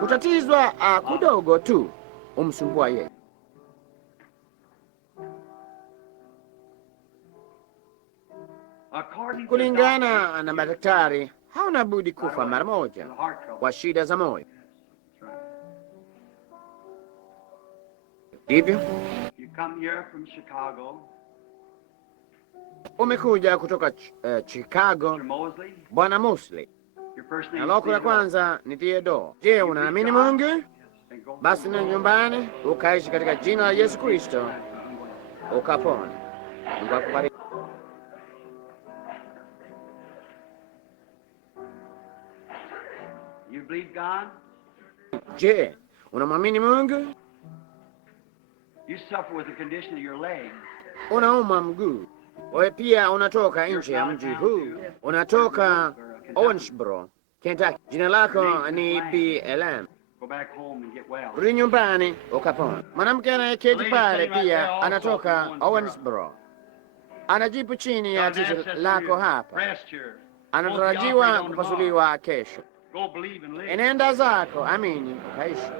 kutatizwa kudogo tu umsumbua yeye. Kulingana na madaktari, hauna budi kufa mara moja kwa shida za moyo. Ndivyo umekuja kutoka Chicago, Bwana Mosley, na lako la kwanza ni Theodore. Je, unaamini Mungu? Basi na nyumbani ukaishi katika jina la Yesu Kristo ukapona. Mungu akubariki. Je, unamwamini Mungu? Unauma mguu. Wewe pia unatoka nje ya mji huu, unatoka Owensboro, Kentucky. Jina lako ni BLM. Rudi nyumbani ukapona. Mwanamke anayeketi pale pia anatoka Owensboro, anajipu chini ya titi lako hapa, anatarajiwa kupasuliwa kesho. Enenda zako, amini ukaishi.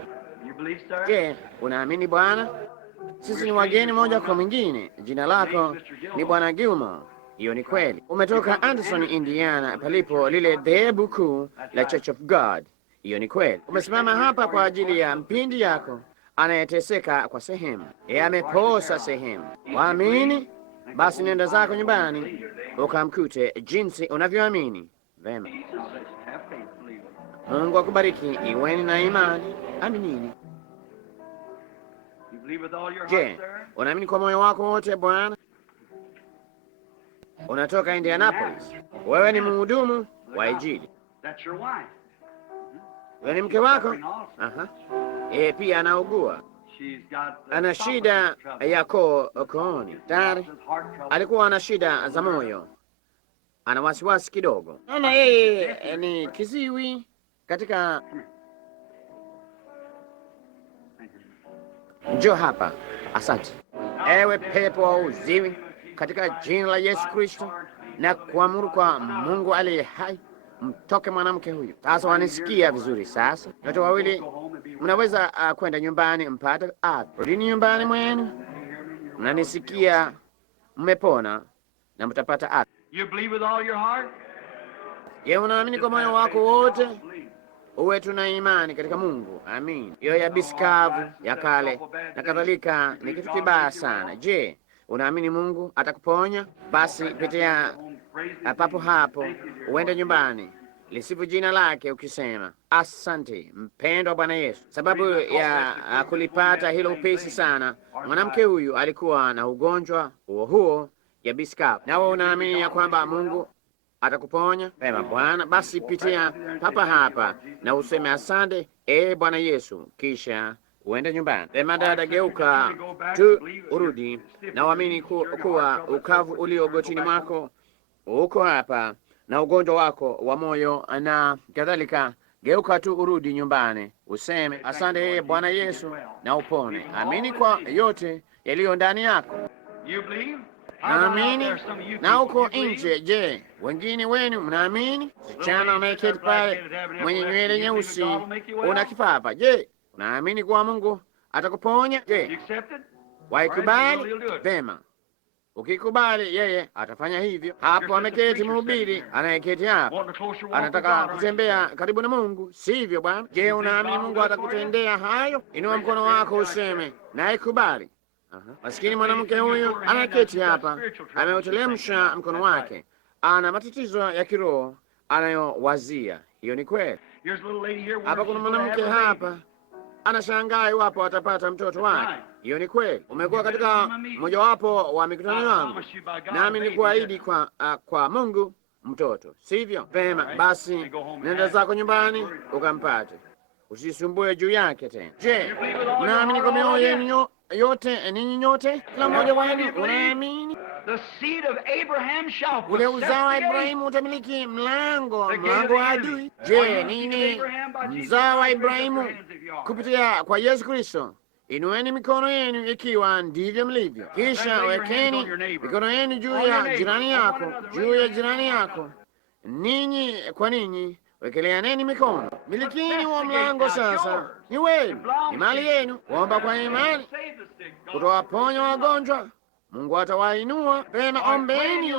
Je, unaamini Bwana? Sisi ni wageni moja kwa mwingine. Jina lako ni Bwana Gilmore. Hiyo ni kweli. Umetoka Anderson, Indiana, palipo lile dhehebu kuu la Church of God. Hiyo ni kweli. Umesimama hapa kwa ajili ya mpindi yako anayeteseka kwa sehemu. Yeye ameposa sehemu. Waamini? Basi nenda zako nyumbani ukamkute jinsi unavyoamini. Vema. Mungu akubariki. Iweni na imani. Aminini. Je, unaamini kwa moyo wako wote Bwana? Unatoka Indianapolis. Wewe ni mhudumu wa Injili. Wewe ni mke wako? Aha. Yeye pia anaugua. Ana shida ya kooni. Tayari alikuwa ana shida za moyo. Ana wasiwasi kidogo. Naona yeye ni kiziwi katika. Njoo hapa. Asante. Ewe pepo wa uziwi, katika jina la Yesu Kristo na kuamuru kwa Mungu aliye hai, mtoke mwanamke huyu. Sasa wanisikia vizuri sasa? Wote wawili mnaweza kwenda nyumbani mpate afya. Rudini nyumbani mwenu. Mnanisikia? Mmepona na mtapata afya. Je, unaamini kwa moyo wako wote? Uwe tuna imani katika Mungu. Amin. Hiyo ya bisikavu ya kale na kadhalika ni kitu kibaya sana. Je, unaamini Mungu atakuponya? Basi pitia papo hapo uende nyumbani lisifu jina lake ukisema, asante mpendwa Bwana Yesu. Sababu ya kulipata hilo upesi sana, mwanamke huyu alikuwa na ugonjwa huo ya bisikavu. Nawe unaamini ya kwamba Mungu atakuponya? Pema Bwana, basi pitia papa hapa na useme asante, Bwana Yesu, kisha uende nyumbani. Pema dada, geuka tu urudi na uamini kuwa ukavu ulio gotini mwako uko hapa na ugonjwa wako wa moyo na kadhalika. Geuka tu urudi nyumbani useme asante, Bwana Yesu, na upone. Amini kwa yote yaliyo ndani yako. Naamini. Na uko nje, je, wengine wenu mnaamini? Msichana anayeketi pale mwenye nywele nyeusi, una kipapa, je, unaamini kuwa Mungu atakuponya? Je, waikubali? Vema. Ukikubali, yeye atafanya hivyo. Hapo ameketi mhubiri anayeketi hapo, anataka kutembea karibu na Mungu, sivyo bwana? Je, unaamini Mungu atakutendea hayo? Inua mkono wako useme naikubali. Maskini mwanamke huyu anaketi hapa, ameutelemsha mkono wake, ana matatizo ya kiroho anayowazia. Hiyo ni kweli. Hapa kuna mwanamke hapa anashangaa iwapo atapata mtoto wake. Hiyo ni kweli. Umekuwa katika mojawapo wa mikutano yangu, nami nikuahidi kwa Mungu mtoto, sivyo? Vema, basi nenda zako nyumbani ukampate, usisumbue juu yake tena. Je, unaamini kwa mioyo yenu yote? Ninyi nyote, kila mmoja wenu unaamini? Ule uzao wa Ibrahimu utamiliki mlango wa adui. Je, nini mzao wa Ibrahimu kupitia kwa Yesu Kristo? Inueni mikono yenu ikiwa ndivyo mlivyo, kisha wekeni mikono yenu juu ya jirani yako, ninyi kwa ninyi, Wekeleaneni mikono. Milikini wa mlango sasa, ni wenu, ni mali yenu. Kuomba kwa imani kutowaponya wagonjwa, Mungu atawainua. Pema, ombeni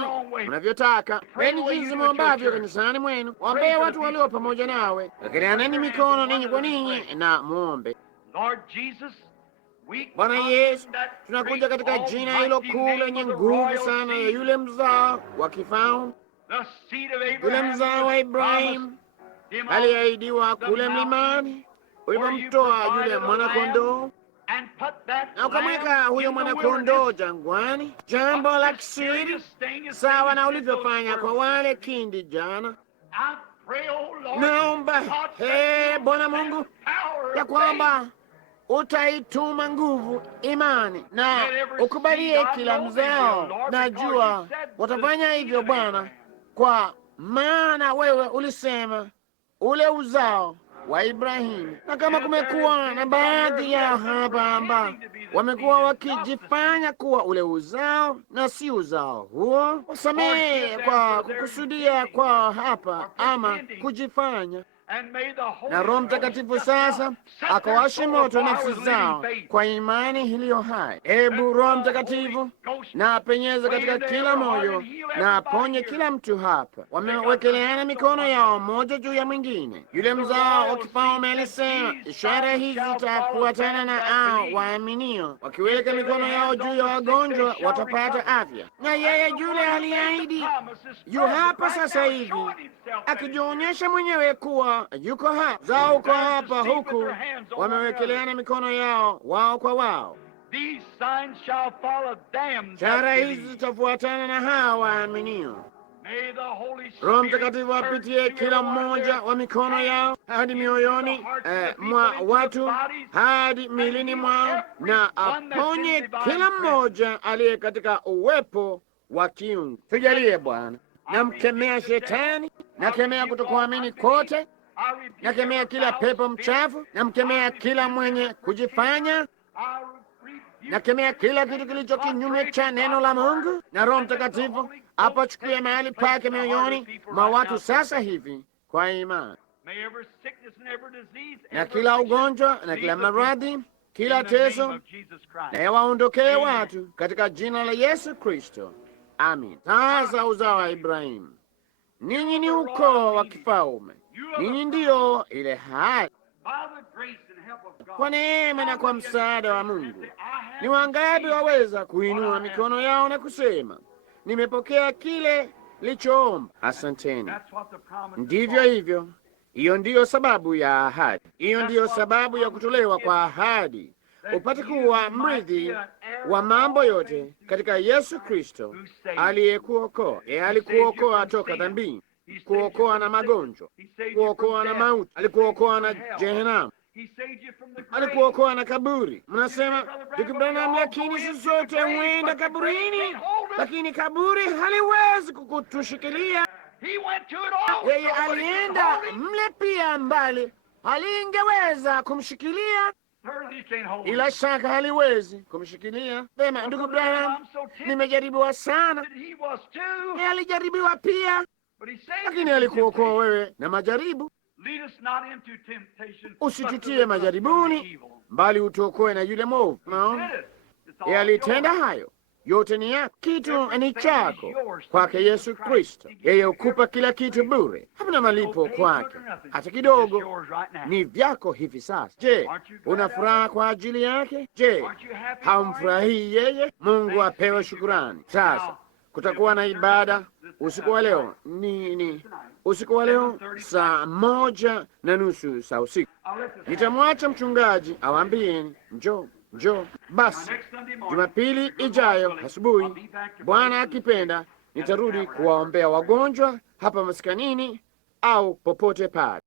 mnavyotaka, ombeni jinsi muombavyo kanisani mwenu. Ombee watu walio pamoja nawe. Wekeleaneni mikono ninyi kwa ninyi na muombe. Bwana Yesu, tunakuja katika jina hilo kuu lenye nguvu sana ya yule mzao wa kifalme, yule mzao wa Ibrahimu aliahidiwa kule mlimani ulipomtoa yule mwanakondoo na ukamweka huyo mwanakondoo jangwani, jambo la kisiri sawa na ulivyofanya kwa wale kindi jana. Naomba Bwana Mungu ya kwamba utaituma nguvu imani na ukubalie kila mzao. Najua watafanya hivyo Bwana, kwa maana wewe ulisema ule uzao wa Ibrahimu. Na kama kumekuwa na baadhi ya hapa ambao wamekuwa wakijifanya kuwa ule uzao na si uzao huo, wasamehe kwa kukusudia kwa hapa ama kujifanya. Na Roho Mtakatifu sasa akawashe moto nafsi zao kwa imani iliyo hai. Ebu Roho Mtakatifu na apenyeze katika kila moyo na aponye kila mtu hapa. Wamewekeleana mikono yao moja juu ya mwingine. Yule mzao wa kifalme alisema, ishara hizi zitafuatana na hao waaminio, wakiweka mikono yao juu ya wagonjwa watapata afya. Na yeye yule aliahidi yu hapa sasa hivi akijionyesha mwenyewe kuwa yuko hapa. Zao uko hapa, huku wamewekeleana mikono yao wao kwa wao. Ishara hizi zitafuatana na hawa waaminio. Roho Mtakatifu apitie kila mmoja wa mikono yao hadi mioyoni mwa watu hadi milini mwao, na aponye kila mmoja aliye katika uwepo wa kiungu. Tujalie Bwana. Namkemea shetani, nakemea kutokuamini kote, nakemea kila pepo mchafu, namkemea kila mwenye kujifanya, nakemea kila kitu kilicho kinyume cha neno la Mungu. Na Roho Mtakatifu apachukue mahali pake mioyoni mwa watu sasa hivi kwa imani, na kila ugonjwa na kila maradhi, kila teso na yawaondokee watu katika jina la Yesu Kristo. Amin. Sasa uzao wa Ibrahimu, ninyi ni ukoo wa kifalme, ninyi ndiyo ile hali. Kwa neema na kwa msaada wa Mungu, ni wangapi waweza kuinua mikono yao na kusema, nimepokea kile lichoomba? Asanteni. Ndivyo hivyo. Hiyo ndiyo sababu ya ahadi. Hiyo ndiyo sababu ya kutolewa kwa ahadi, upate kuwa mrithi wa mambo yote katika Yesu Kristo aliyekuokoa. Yeye alikuokoa toka dhambini, kuokoa na magonjwa, kuokoa na mauti, alikuokoa na jehanamu, alikuokoa na kaburi. Mnasema, Ndugu Branham, lakini sisi sote huenda kaburini. Lakini kaburi haliwezi kukutushikilia. Yeye alienda mle pia, mbali halingeweza kumshikilia. Ila shaka haliwezi kumshikilia. Sema, Ndugu Branham, nimejaribiwa sana. Yeye alijaribiwa pia, lakini alikuokoa wewe na majaribu. Usitutie majaribuni, bali utuokoe na yule mwovu. Naona yeye alitenda hayo yote, ni yako, kitu ni chako kwake Yesu Kristo. Yeye ukupa kila kitu bure, hamna malipo kwake hata kidogo, ni vyako hivi sasa. Je, una furaha kwa ajili yake? Je, hamfurahii yeye? Mungu apewe shukurani. Sasa kutakuwa na ibada usiku wa leo, usiku wa leo saa 1:30 saa usiku. Nitamwacha mchungaji awaambieni njoo. Basi Jumapili ijayo asubuhi, Bwana akipenda, nitarudi kuwaombea wagonjwa hapa maskanini au popote pale.